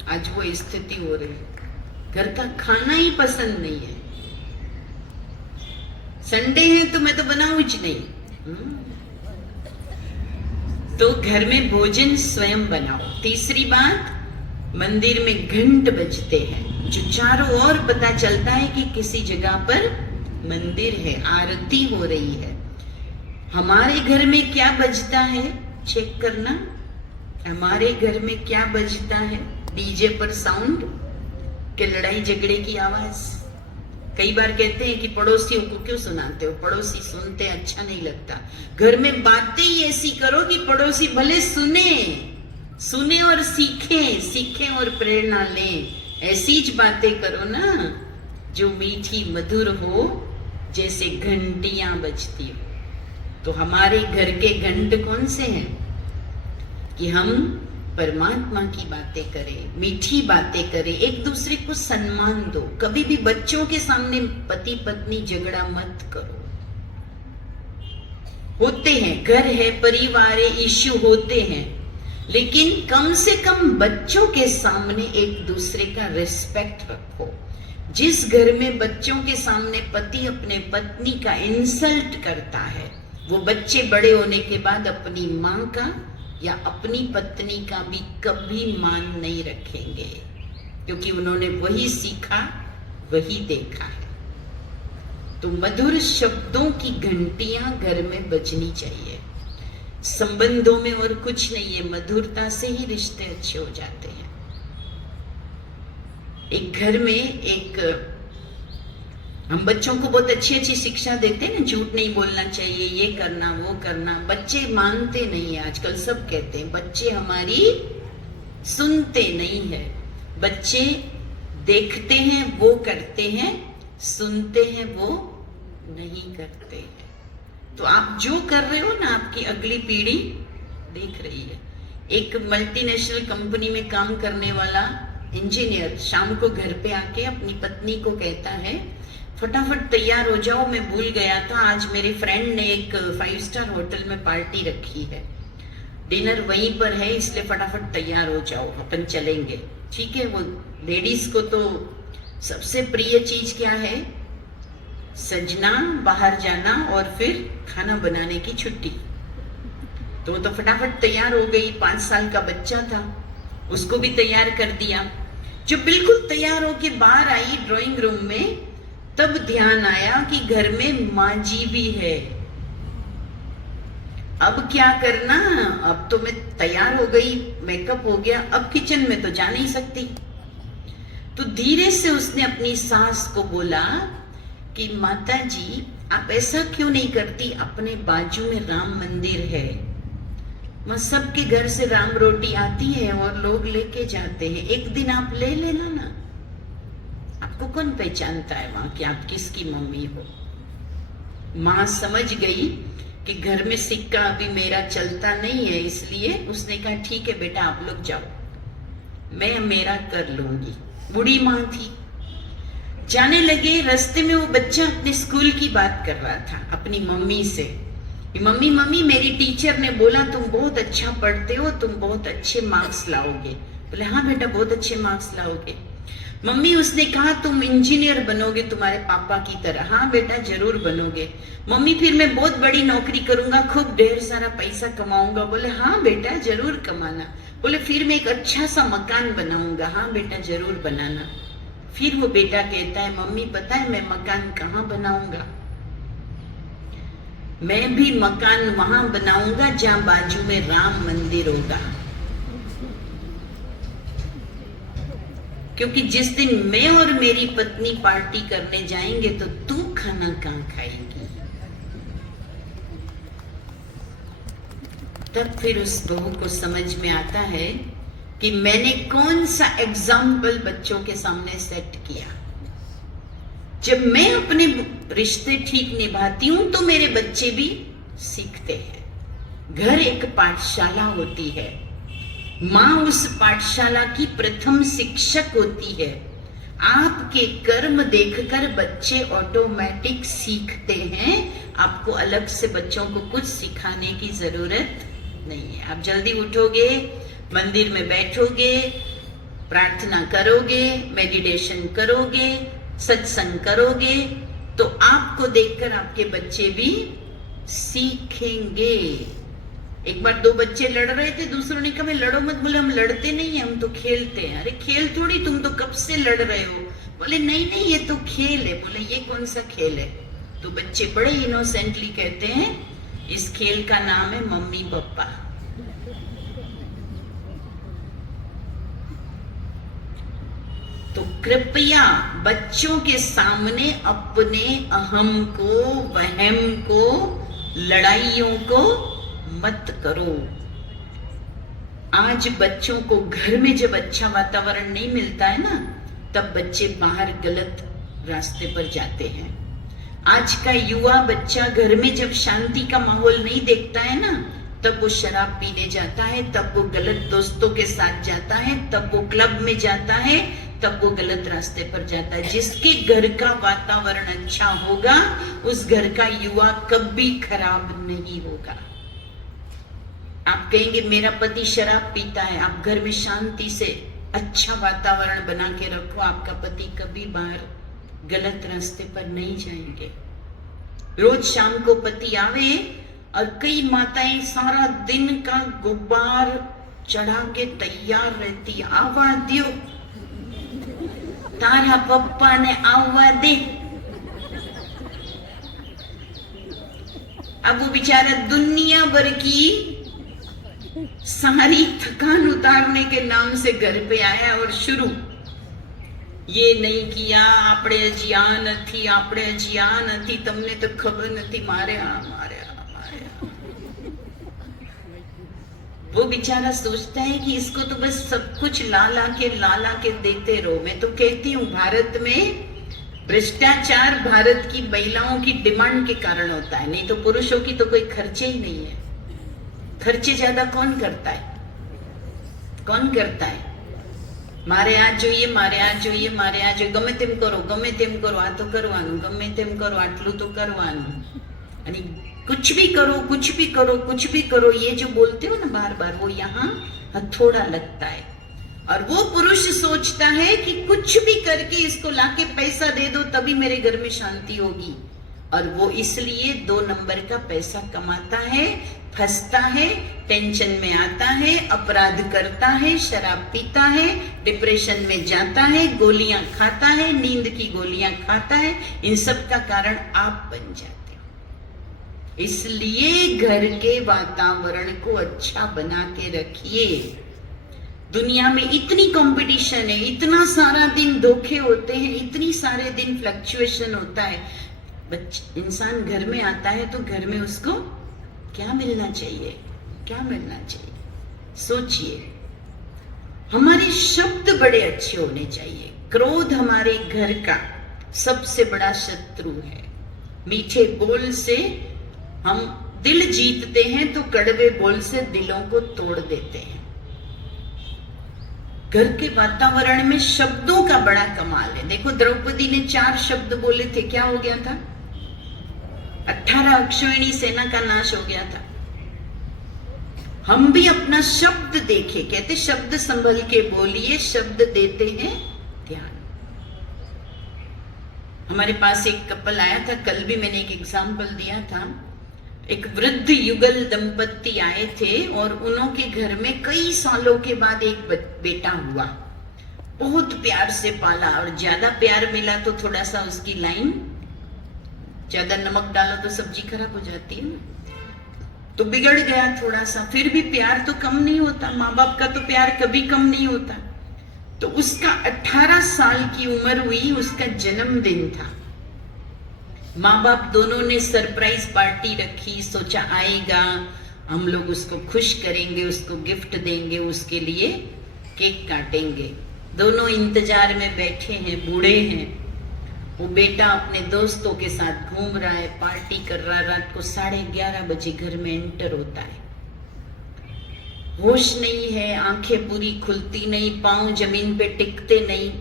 आज वो स्थिति हो रही है, घर का खाना ही पसंद नहीं है। संडे है तो मैं तो बनाऊं ही नहीं। तो घर में भोजन स्वयं बनाओ। तीसरी बात, मंदिर में घंट बजते हैं जो चारों ओर पता चलता है कि किसी जगह पर मंदिर है, आरती हो रही है। हमारे घर में क्या बजता है चेक करना। हमारे घर में क्या बजता है? डीजे पर साउंड के लड़ाई झगड़े की आवाज। कई बार कहते हैं कि पड़ोसियों को क्यों सुनाते हो, पड़ोसी सुनते अच्छा नहीं लगता। घर में बातें ही ऐसी करो कि पड़ोसी भले सुने और सीखें और प्रेरणा लें। ऐसी ज बातें करो ना जो मीठी मधुर हो, जैसे घंटियां बजती हो। तो हमारे घर के घंट कौन से हैं? कि हम परमात्मा की बातें करें, मीठी बातें करें, एक दूसरे को सम्मान दो। कभी भी बच्चों के सामने पति पत्नी झगड़ा मत करो। होते हैं, घर है, परिवार है, इश्यू होते हैं, लेकिन कम से कम बच्चों के सामने एक दूसरे का रिस्पेक्ट रखो। जिस घर में बच्चों के सामने पति अपने पत्नी का इंसल्ट करता है, वो बच्चे बड़े होने के बाद अपनी माँ का या अपनी पत्नी का भी कभी मान नहीं रखेंगे, क्योंकि उन्होंने वही सीखा, वही देखा है। तो मधुर शब्दों की घंटियां घर में बजनी चाहिए। संबंधों में और कुछ नहीं है, मधुरता से ही रिश्ते अच्छे हो जाते हैं। एक घर में हम बच्चों को बहुत अच्छी अच्छी शिक्षा देते हैं ना, झूठ नहीं बोलना चाहिए, ये करना वो करना। बच्चे मानते नहीं है आजकल। सब कहते हैं बच्चे हमारी सुनते नहीं है। बच्चे देखते हैं वो करते हैं, सुनते हैं वो नहीं करते हैं। तो आप जो कर रहे हो ना, आपकी अगली पीढ़ी देख रही है। एक मल्टीनेशनल कंपनी में काम करने वाला इंजीनियर शाम को घर पे आके अपनी पत्नी को कहता है, फटाफट तैयार हो जाओ, मैं भूल गया था, आज मेरी फ्रेंड ने एक 5 स्टार होटल में पार्टी रखी है, डिनर वहीं पर है, इसलिए फटाफट तैयार हो जाओ, अपन चलेंगे। ठीक है। वो लेडीज को तो सबसे प्रिय चीज क्या है? सजना, बाहर जाना और फिर खाना बनाने की छुट्टी। तो वो तो फटाफट तैयार हो गई। 5 साल का बच्चा था, उसको भी तैयार कर दिया। जो बिल्कुल तैयार होके बाहर आई ड्राइंग रूम में, तब ध्यान आया कि घर में माँ जी भी है। अब क्या करना? अब तो मैं तैयार हो गई, मेकअप हो गया, अब किचन में तो जा नहीं सकती। तो धीरे से उसने अपनी सास को बोला कि माता जी आप ऐसा क्यों नहीं करती, अपने बाजू में राम मंदिर है, वहां सबके घर से राम रोटी आती है और लोग लेके जाते हैं, एक दिन आप ले लेना ना। आपको कौन पहचानता है वहां कि आप किसकी मम्मी हो? मां समझ गई कि घर में सिक्का अभी मेरा चलता नहीं है, इसलिए उसने कहा ठीक है बेटा आप लोग जाओ, मैं मेरा कर लूंगी। बूढ़ी माँ थी। जाने लगे, रास्ते में वो बच्चा अपने स्कूल की बात कर रहा था अपनी मम्मी से कि मम्मी मम्मी मेरी टीचर ने बोला तुम बहुत अच्छा पढ़ते हो, तुम बहुत अच्छे मार्क्स लाओगे। बोले हाँ बेटा बहुत अच्छे मार्क्स लाओगे। मम्मी उसने कहा तुम इंजीनियर बनोगे तुम्हारे पापा की तरह। हाँ बेटा जरूर बनोगे। मम्मी फिर मैं बहुत बड़ी नौकरी करूंगा, खूब ढेर सारा पैसा कमाऊंगा। बोले हाँ बेटा जरूर कमाना। बोले फिर मैं एक अच्छा सा मकान बनाऊंगा। हाँ बेटा जरूर बनाना। फिर वो बेटा कहता है मम्मी पता है मैं मकान कहाँ बनाऊंगा? मैं भी मकान वहां बनाऊंगा जहां बाजू में राम मंदिर होगा, क्योंकि जिस दिन मैं और मेरी पत्नी पार्टी करने जाएंगे तो तू खाना कहाँ खाएगी। तब फिर उस बहू को समझ में आता है कि मैंने कौन सा एग्जाम्पल बच्चों के सामने सेट किया। जब मैं अपने रिश्ते ठीक निभाती हूं तो मेरे बच्चे भी सीखते हैं। घर एक पाठशाला होती है, माँ उस पाठशाला की प्रथम शिक्षक होती है। आपके कर्म देखकर बच्चे ऑटोमेटिक सीखते हैं। आपको अलग से बच्चों को कुछ सिखाने की जरूरत नहीं है। आप जल्दी उठोगे, मंदिर में बैठोगे, प्रार्थना करोगे, मेडिटेशन करोगे, सत्संग करोगे, तो आपको देखकर आपके बच्चे भी सीखेंगे। एक बार दो बच्चे लड़ रहे थे, दूसरों ने कहा मैं लड़ो मत। बोले हम लड़ते नहीं है, हम तो खेलते हैं। अरे खेल थोड़ी, तुम तो कब से लड़ रहे हो। बोले नहीं नहीं ये तो खेल है। बोले ये कौन सा खेल है? तो बच्चे बड़े इनोसेंटली कहते हैं इस खेल का नाम है मम्मी पापा। तो कृपया बच्चों के सामने अपने अहम को, वहम को, लड़ाइयों को मत करो। आज बच्चों को घर में जब अच्छा वातावरण नहीं मिलता है ना, तब बच्चे बाहर गलत रास्ते पर जाते हैं। आज का युवा बच्चा घर में जब शांति का माहौल नहीं देखता है ना, तब वो शराब पीने जाता है, तब वो गलत दोस्तों के साथ जाता है, तब वो क्लब में जाता है, तब वो गलत रास्ते पर जाता है। जिसके घर का वातावरण अच्छा होगा उस घर का युवा कभी खराब नहीं होगा। आप कहेंगे मेरा पति शराब पीता है, आप घर में शांति से अच्छा वातावरण बना के रखो, आपका पति कभी बाहर गलत रास्ते पर नहीं जाएंगे। रोज शाम को पति आवे और कई माताएं सारा दिन का गुब्बार चढ़ा के तैयार रहती, आवा दियो तारा पप्पा ने आवा दे। अब वो बेचारा दुनिया भर की सारी थकान उतारने के नाम से घर पे आया और शुरू, ये नहीं किया, आपणे हजी आ नथी, आपणे हजी आ नथी, तमने तो खबर नथी, मारे आ मारे आ मारे आ। वो बेचारा सोचता है कि इसको तो बस सब कुछ ला ला के देते रहो। मैं तो कहती हूँ भारत में भ्रष्टाचार भारत की महिलाओं की डिमांड के कारण होता है, नहीं तो पुरुषों की तो कोई खर्चे ही नहीं है। खर्चे ज्यादा कौन करता है? कौन करता है? मारे आ જોઈએ, मारे आ જોઈએ, मारे आ જોઈએ, गमे तेम करो, गमे तेम करो, आ तो करवानुं, गमे तेम करो, आटलू तो करवानुं। आणि कुछ भी करो, कुछ भी करो, कुछ भी करो, ये जो बोलते हो ना बार बार, वो यहाँ हथौड़ा लगता है। और वो पुरुष सोचता है कि कुछ भी करके इसको लाके पैसा दे दो तभी मेरे घर में शांति होगी। और वो इसलिए 2 नंबर का पैसा कमाता है, फंसता है, टेंशन में आता है, अपराध करता है, शराब पीता है, डिप्रेशन में जाता है, गोलियां खाता है, नींद की गोलियां खाता है। इन सब का कारण आप बन जाते हो। इसलिए घर के वातावरण को अच्छा बना के रखिए। दुनिया में इतनी कंपटीशन है, इतना सारा दिन धोखे होते हैं, इतनी सारे दिन फ्लक्चुएशन होता है। इंसान घर में आता है तो घर में उसको क्या मिलना चाहिए? क्या मिलना चाहिए? सोचिए। हमारे शब्द बड़े अच्छे होने चाहिए। क्रोध हमारे घर का सबसे बड़ा शत्रु है। मीठे बोल से हम दिल जीतते हैं तो कड़वे बोल से दिलों को तोड़ देते हैं। घर के वातावरण में शब्दों का बड़ा कमाल है। देखो द्रौपदी ने 4 शब्द बोले थे, क्या हो गया था? 18 अक्षौहिणी सेना का नाश हो गया था। हम भी अपना शब्द देखे, कहते शब्द संभल के बोलिए, शब्द देते हैं ध्यान। हमारे पास एक कपल आया था, कल भी मैंने एक एग्जाम्पल दिया था। एक वृद्ध युगल दंपत्ति आए थे और उनके घर में कई सालों के बाद एक बेटा हुआ। बहुत प्यार से पाला और ज्यादा प्यार मिला तो थोड़ा सा उसकी लाइन, ज्यादा नमक डालो तो सब्जी खराब हो जाती है, तो बिगड़ गया थोड़ा सा। फिर भी प्यार तो कम नहीं होता, माँ बाप का तो प्यार कभी कम नहीं होता। तो उसका 18 साल की उम्र हुई, उसका जन्मदिन था। माँ बाप दोनों ने सरप्राइज पार्टी रखी, सोचा आएगा, हम लोग उसको खुश करेंगे, उसको गिफ्ट देंगे, उसके लिए केक काटेंगे। दोनों इंतजार में बैठे हैं, बूढ़े हैं। वो बेटा अपने दोस्तों के साथ घूम रहा है, पार्टी कर रहा है। रात को 11:30 बजे घर में एंटर होता है। होश नहीं है, आंखें पूरी खुलती नहीं, पांव जमीन पे टिकते नहीं,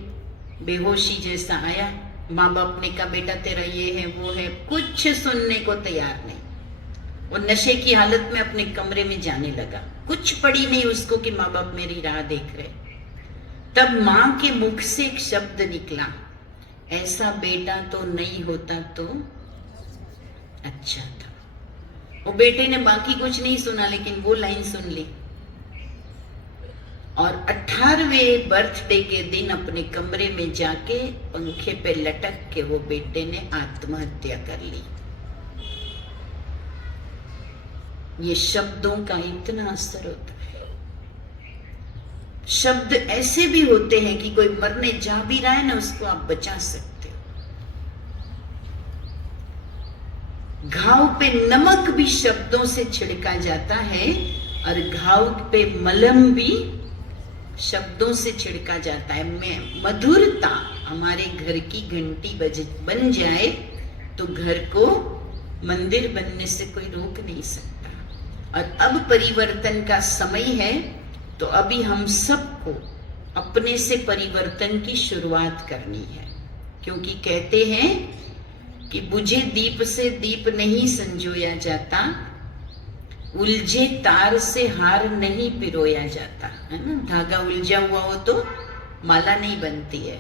बेहोशी जैसा आया। माँ बाप ने कहा बेटा तेरा ये है वो है, कुछ सुनने को तैयार नहीं। वो नशे की हालत में अपने कमरे में जाने लगा। कुछ पड़ी नहीं उसको कि माँ बाप मेरी राह देख रहे। तब माँ के मुख से एक शब्द निकला, ऐसा बेटा तो नहीं होता तो अच्छा था। वो बेटे ने बाकी कुछ नहीं सुना, लेकिन वो लाइन सुन ली और 18वें बर्थडे के दिन अपने कमरे में जाके पंखे पे लटक के वो बेटे ने आत्महत्या कर ली। ये शब्दों का इतना असर होता है। शब्द ऐसे भी होते हैं कि कोई मरने जा भी रहा है ना, उसको आप बचा सकते हो। घाव पे नमक भी शब्दों से छिड़का जाता है और घाव पे मलहम भी शब्दों से छिड़का जाता है। मधुरता हमारे घर की घंटी बन जाए तो घर को मंदिर बनने से कोई रोक नहीं सकता। और अब परिवर्तन का समय है, तो अभी हम सबको अपने से परिवर्तन की शुरुआत करनी है। क्योंकि कहते हैं कि बुझे दीप से दीप नहीं संजोया जाता, उलझे तार से हार नहीं पिरोया जाता, है ना। धागा उलझा हुआ हो तो माला नहीं बनती है।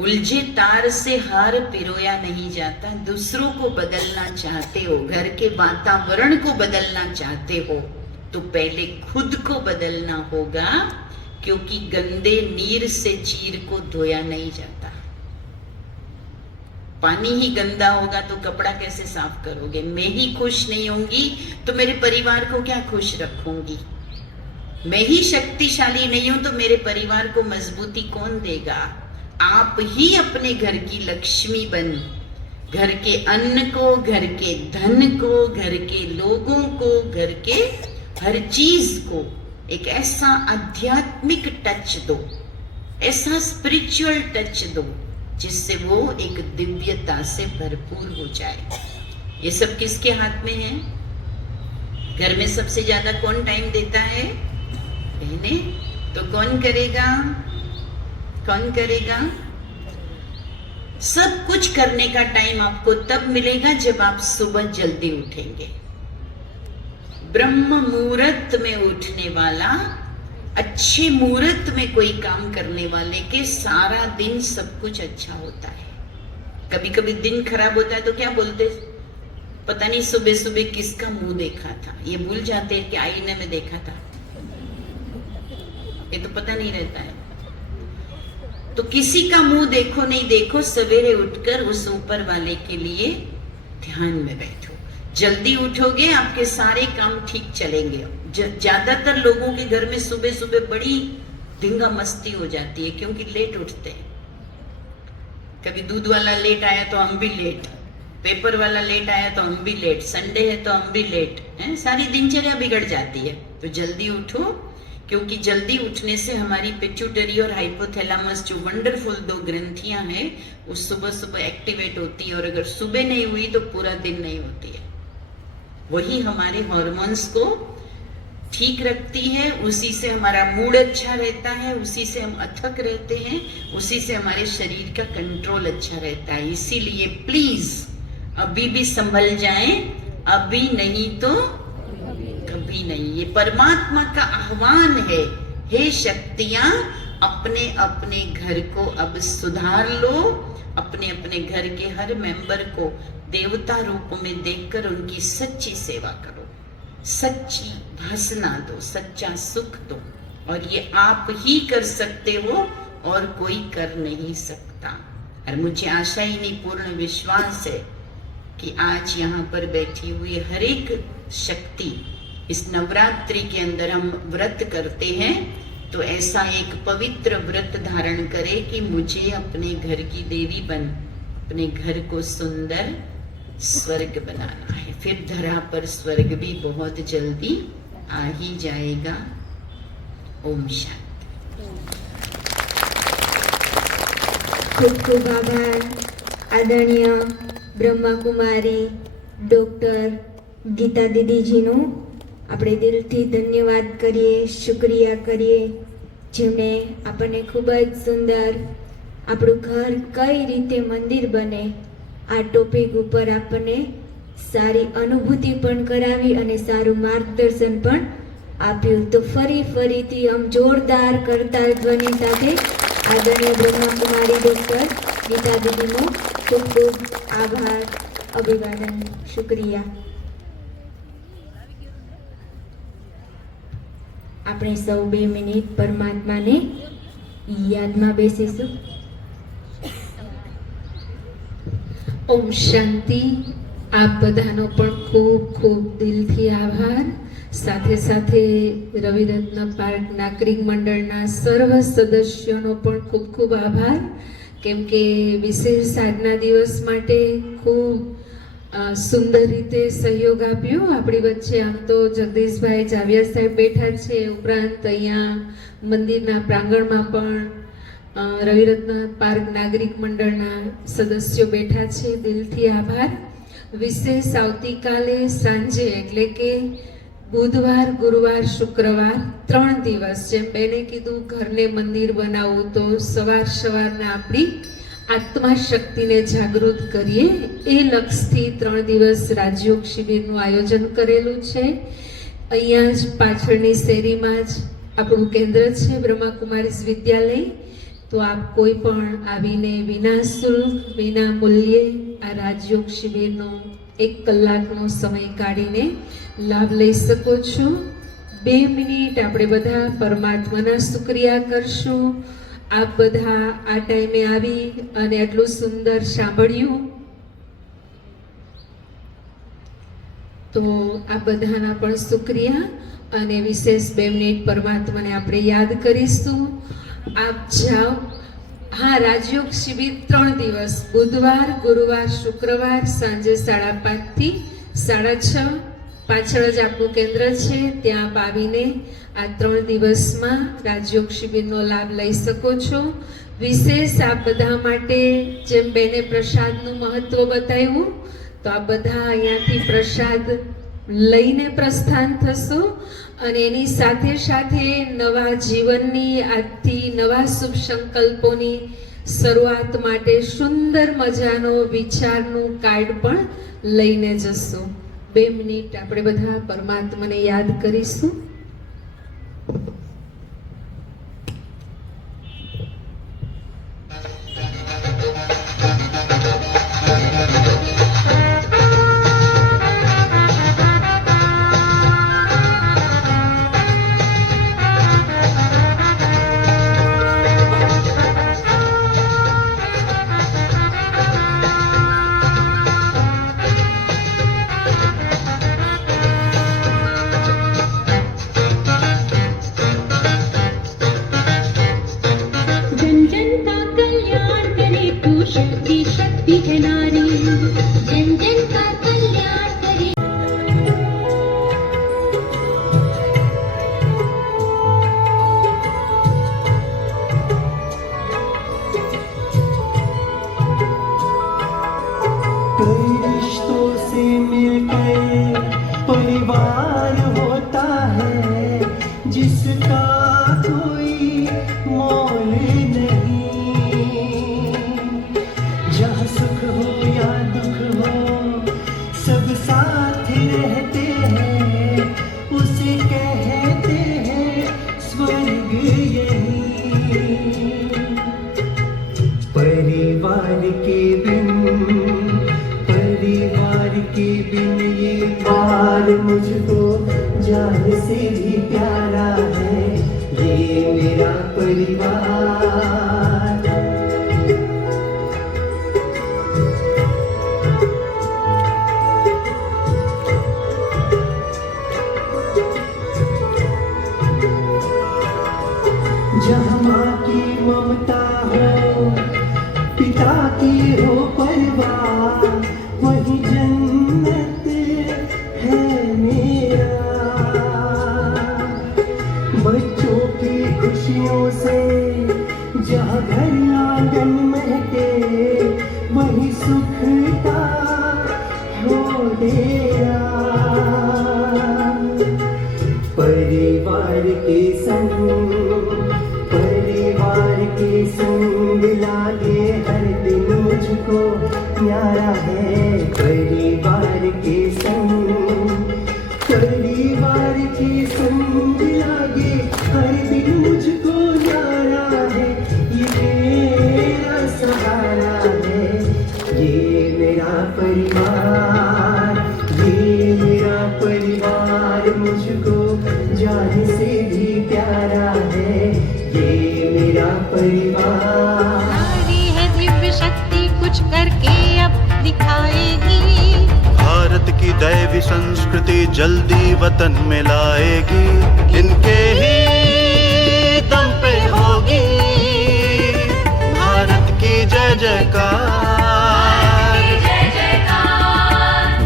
उलझे तार से हार पिरोया नहीं जाता। दूसरों को बदलना चाहते हो, घर के वातावरण को बदलना चाहते हो, तो पहले खुद को बदलना होगा। क्योंकि गंदे नीर से चीर को धोया नहीं जाता। पानी ही गंदा होगा तो कपड़ा कैसे साफ करोगे? मैं ही खुश नहीं होंगी तो मेरे परिवार को क्या खुश रखूंगी? मैं ही शक्तिशाली नहीं हूं तो मेरे परिवार को मजबूती कौन देगा? आप ही अपने घर की लक्ष्मी बन, घर के अन्न को, घर के धन को, घर के लोगों को, घर के हर चीज को एक ऐसा आध्यात्मिक टच दो, ऐसा स्पिरिचुअल टच दो जिससे वो एक दिव्यता से भरपूर हो जाए। ये सब किसके हाथ में है? घर में सबसे ज्यादा कौन टाइम देता है? बहनें। तो कौन करेगा? कौन करेगा? सब कुछ करने का टाइम आपको तब मिलेगा जब आप सुबह जल्दी उठेंगे। ब्रह्म मुहूर्त में उठने वाला, अच्छे मुहूर्त में कोई काम करने वाले के सारा दिन सब कुछ अच्छा होता है। कभी कभी दिन खराब होता है तो क्या बोलते, पता नहीं सुबह सुबह किसका मुंह देखा था। ये भूल जाते हैं कि आईने में देखा था, ये तो पता नहीं रहता है। तो किसी का मुंह देखो नहीं देखो, सवेरे उठकर उस ऊपर वाले के लिए ध्यान में बैठो। जल्दी उठोगे आपके सारे काम ठीक चलेंगे। ज्यादातर लोगों के घर में सुबह सुबह बड़ी धिंगा मस्ती हो जाती है क्योंकि लेट उठते हैं। कभी दूध वाला लेट आया तो हम भी लेट, पेपर वाला लेट आया तो हम भी लेट, संडे है तो हम भी लेट हैं, सारी दिनचर्या बिगड़ जाती है। तो जल्दी उठो, क्योंकि जल्दी उठने से हमारी पिट्यूटरी और हाइपोथैलेमस जो वंडरफुल 2 ग्रंथियां हैं वो सुबह सुबह एक्टिवेट होती है, और अगर सुबह नहीं हुई तो पूरा दिन नहीं होती है। वही हमारे हॉर्मोन्स को ठीक रखती है, उसी से हमारा मूड अच्छा रहता है, उसी से हम अथक रहते हैं, उसी से हमारे शरीर का कंट्रोल अच्छा रहता है। इसीलिए प्लीज अभी भी संभल जाएं, अभी नहीं तो कभी नहीं। ये परमात्मा का आह्वान है, हे शक्तियां अपने अपने घर को अब सुधार लो, अपने अपने घर के हर मेंबर को देवता रूप में देखकर उनकी सच्ची सेवा करो, सच्ची भासना दो, सच्चा सुख दो। और ये आप ही कर सकते हो और कोई कर नहीं सकता। और मुझे आशा ही नहीं, पूर्ण विश्वास है कि आज यहाँ पर बैठी हुई हर एक शक्ति, इस नवरात्रि के अंदर हम व्रत करते हैं तो ऐसा एक पवित्र व्रत धारण करे कि मुझे अपने घर की देवी बन, अपने घर को सुंदर स्वर्ग बनाना है। फिर धरा पर स्वर्ग भी बहुत जल्दी आ ही जाएगा। ओम शांति। ખૂબ ખૂબ આભાર આદરણીય બ્રહ્માકુમારી ડૉક્ટર ગીતા દીદીજીનો આપણે દિલથી ધન્યવાદ કરીએ, શુક્રિયા કરીએ, જેમણે આપણને ખૂબ જ સુંદર આપણું ઘર કઈ રીતે મંદિર બને આ ટોપિક ઉપર આપણને સારી અનુભૂતિ પણ કરાવી અને સારું માર્ગદર્શન પણ આપ્યું. તો ફરીથી આમ જોરદાર કરતાલ ધ્વનિ સાથે આદરણીય બ્રહ્માકુમારી ડૉક્ટર ગીતા દીદીનો ખૂબ ખૂબ આભાર, અભિવાદન, શુક્રિયા. આપણે સૌ 2 મિનિટ પરમાત્માને યાદમાં બેસીશું. ઓમ શાંતિ. આપ બધાનો પણ ખૂબ ખૂબ દિલથી આભાર. સાથે સાથે રવિરત્ન પાર્ક નાગરિક મંડળના સર્વ સદસ્યોનો પણ ખૂબ ખૂબ આભાર, કેમ કે વિશેષ આજના દિવસ માટે ખૂબ સુંદર રીતે સહયોગ આપ્યો. આપણી વચ્ચે આમ તો જગદીશભાઈ જાવિયા સાહેબ બેઠા છે, ઉપરાંત અહીંયા મંદિરના પ્રાંગણમાં પણ રવિરત્ન પાર્ક નાગરિક મંડળના સદસ્યો બેઠા છે. દિલથી આભાર. વિશેષ આવતીકાલે સાંજે એટલે કે બુધવાર, ગુરુવાર, શુક્રવાર 3 દિવસ, જેમ બેને કીધું ઘરને મંદિર બનાવવું, તો સવારના આપણી આત્મા શક્તિને જાગૃત કરીએ એ લક્ષ્યથી 3 દિવસ રાજયોગ શિબિરનું આયોજન કરેલું છે. અહીંયા જ પાછળની શેરીમાં જ આપણું કેન્દ્ર છે, બ્રહ્માકુમારીઝ વિદ્યાલય. તો આપ કોઈ પણ આવીને વિના શુલ્ક, વિના મૂલ્યે આ રાજયોગ શિબિરનો 1 કલાકનો સમય કાઢીને લાભ લઈ શકો છો. 2 મિનિટ આપણે બધા પરમાત્માના શુક્રિયા કરશું. આપ બધા આ ટાઈમે આવી અને આટલું સુંદર સાંભળ્યું, તો આ બધાના પણ શુક્રિયા. અને વિશેષ 2 મિનિટ પરમાત્માને આપણે યાદ કરીશું. આપ જાઓ. હા, રાજયોગ શિબિર 3 દિવસ, બુધવાર, ગુરુવાર, શુક્રવાર સાંજે 5:30 થી 6:30. પાછળ જ આપણું કેન્દ્ર છે, ત્યાં આપ આવીને આ 3 દિવસમાં રાજયોગ શિબિરનો લાભ લઈ શકો છો. વિશેષ આપ બધા માટે જેમ બેને પ્રસાદનું મહત્વ બતાવ્યું, તો આ બધા અહીંયાથી પ્રસાદ લઈને પ્રસ્થાન થશો અને એની સાથે સાથે નવા જીવનની, આજથી નવા શુભ સંકલ્પોની શરૂઆત માટે સુંદર મજાનો વિચારનું કાર્ડ પણ લઈને જશો. 2 મિનિટ આપણે બધા પરમાત્માને યાદ કરીશું. कई रिश्तों से मिलकर पार होता है जिसका कोई मोल नहीं। जहाँ सुख हो या दुख हो सब साथ रहते हैं, उसे कहते हैं स्वर्ग यही। परिवार के बिन ये प्यार मुझको जान से भी प्यारा है, ये मेरा परिवार। जहाँ माँ की ममता हो, पिता की हो परिवार, वही जन्नत है मेरा। बच्चों की खुशियों से जहाँ घर आंगन महके, वही सुख का हो डेरा। संग लागे हर दिन मुझको न्यारा है। परिवार के संग लागे हर दिन मुझको न्यारा है, ये मेरा सहारा है, ये मेरा परिवार। ये मेरा परिवार मुझको जान से भी प्यारा है, ये मेरा परिवार। नारी है दिव्य शक्ति, कुछ करके अब दिखाएगी। भारत की दैवी संस्कृति जल्दी वतन में लाएगी, इनके ही दम पे होगी भारत की जय जयकार।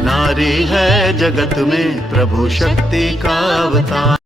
नारी है जगत में प्रभु शक्ति का अवतार।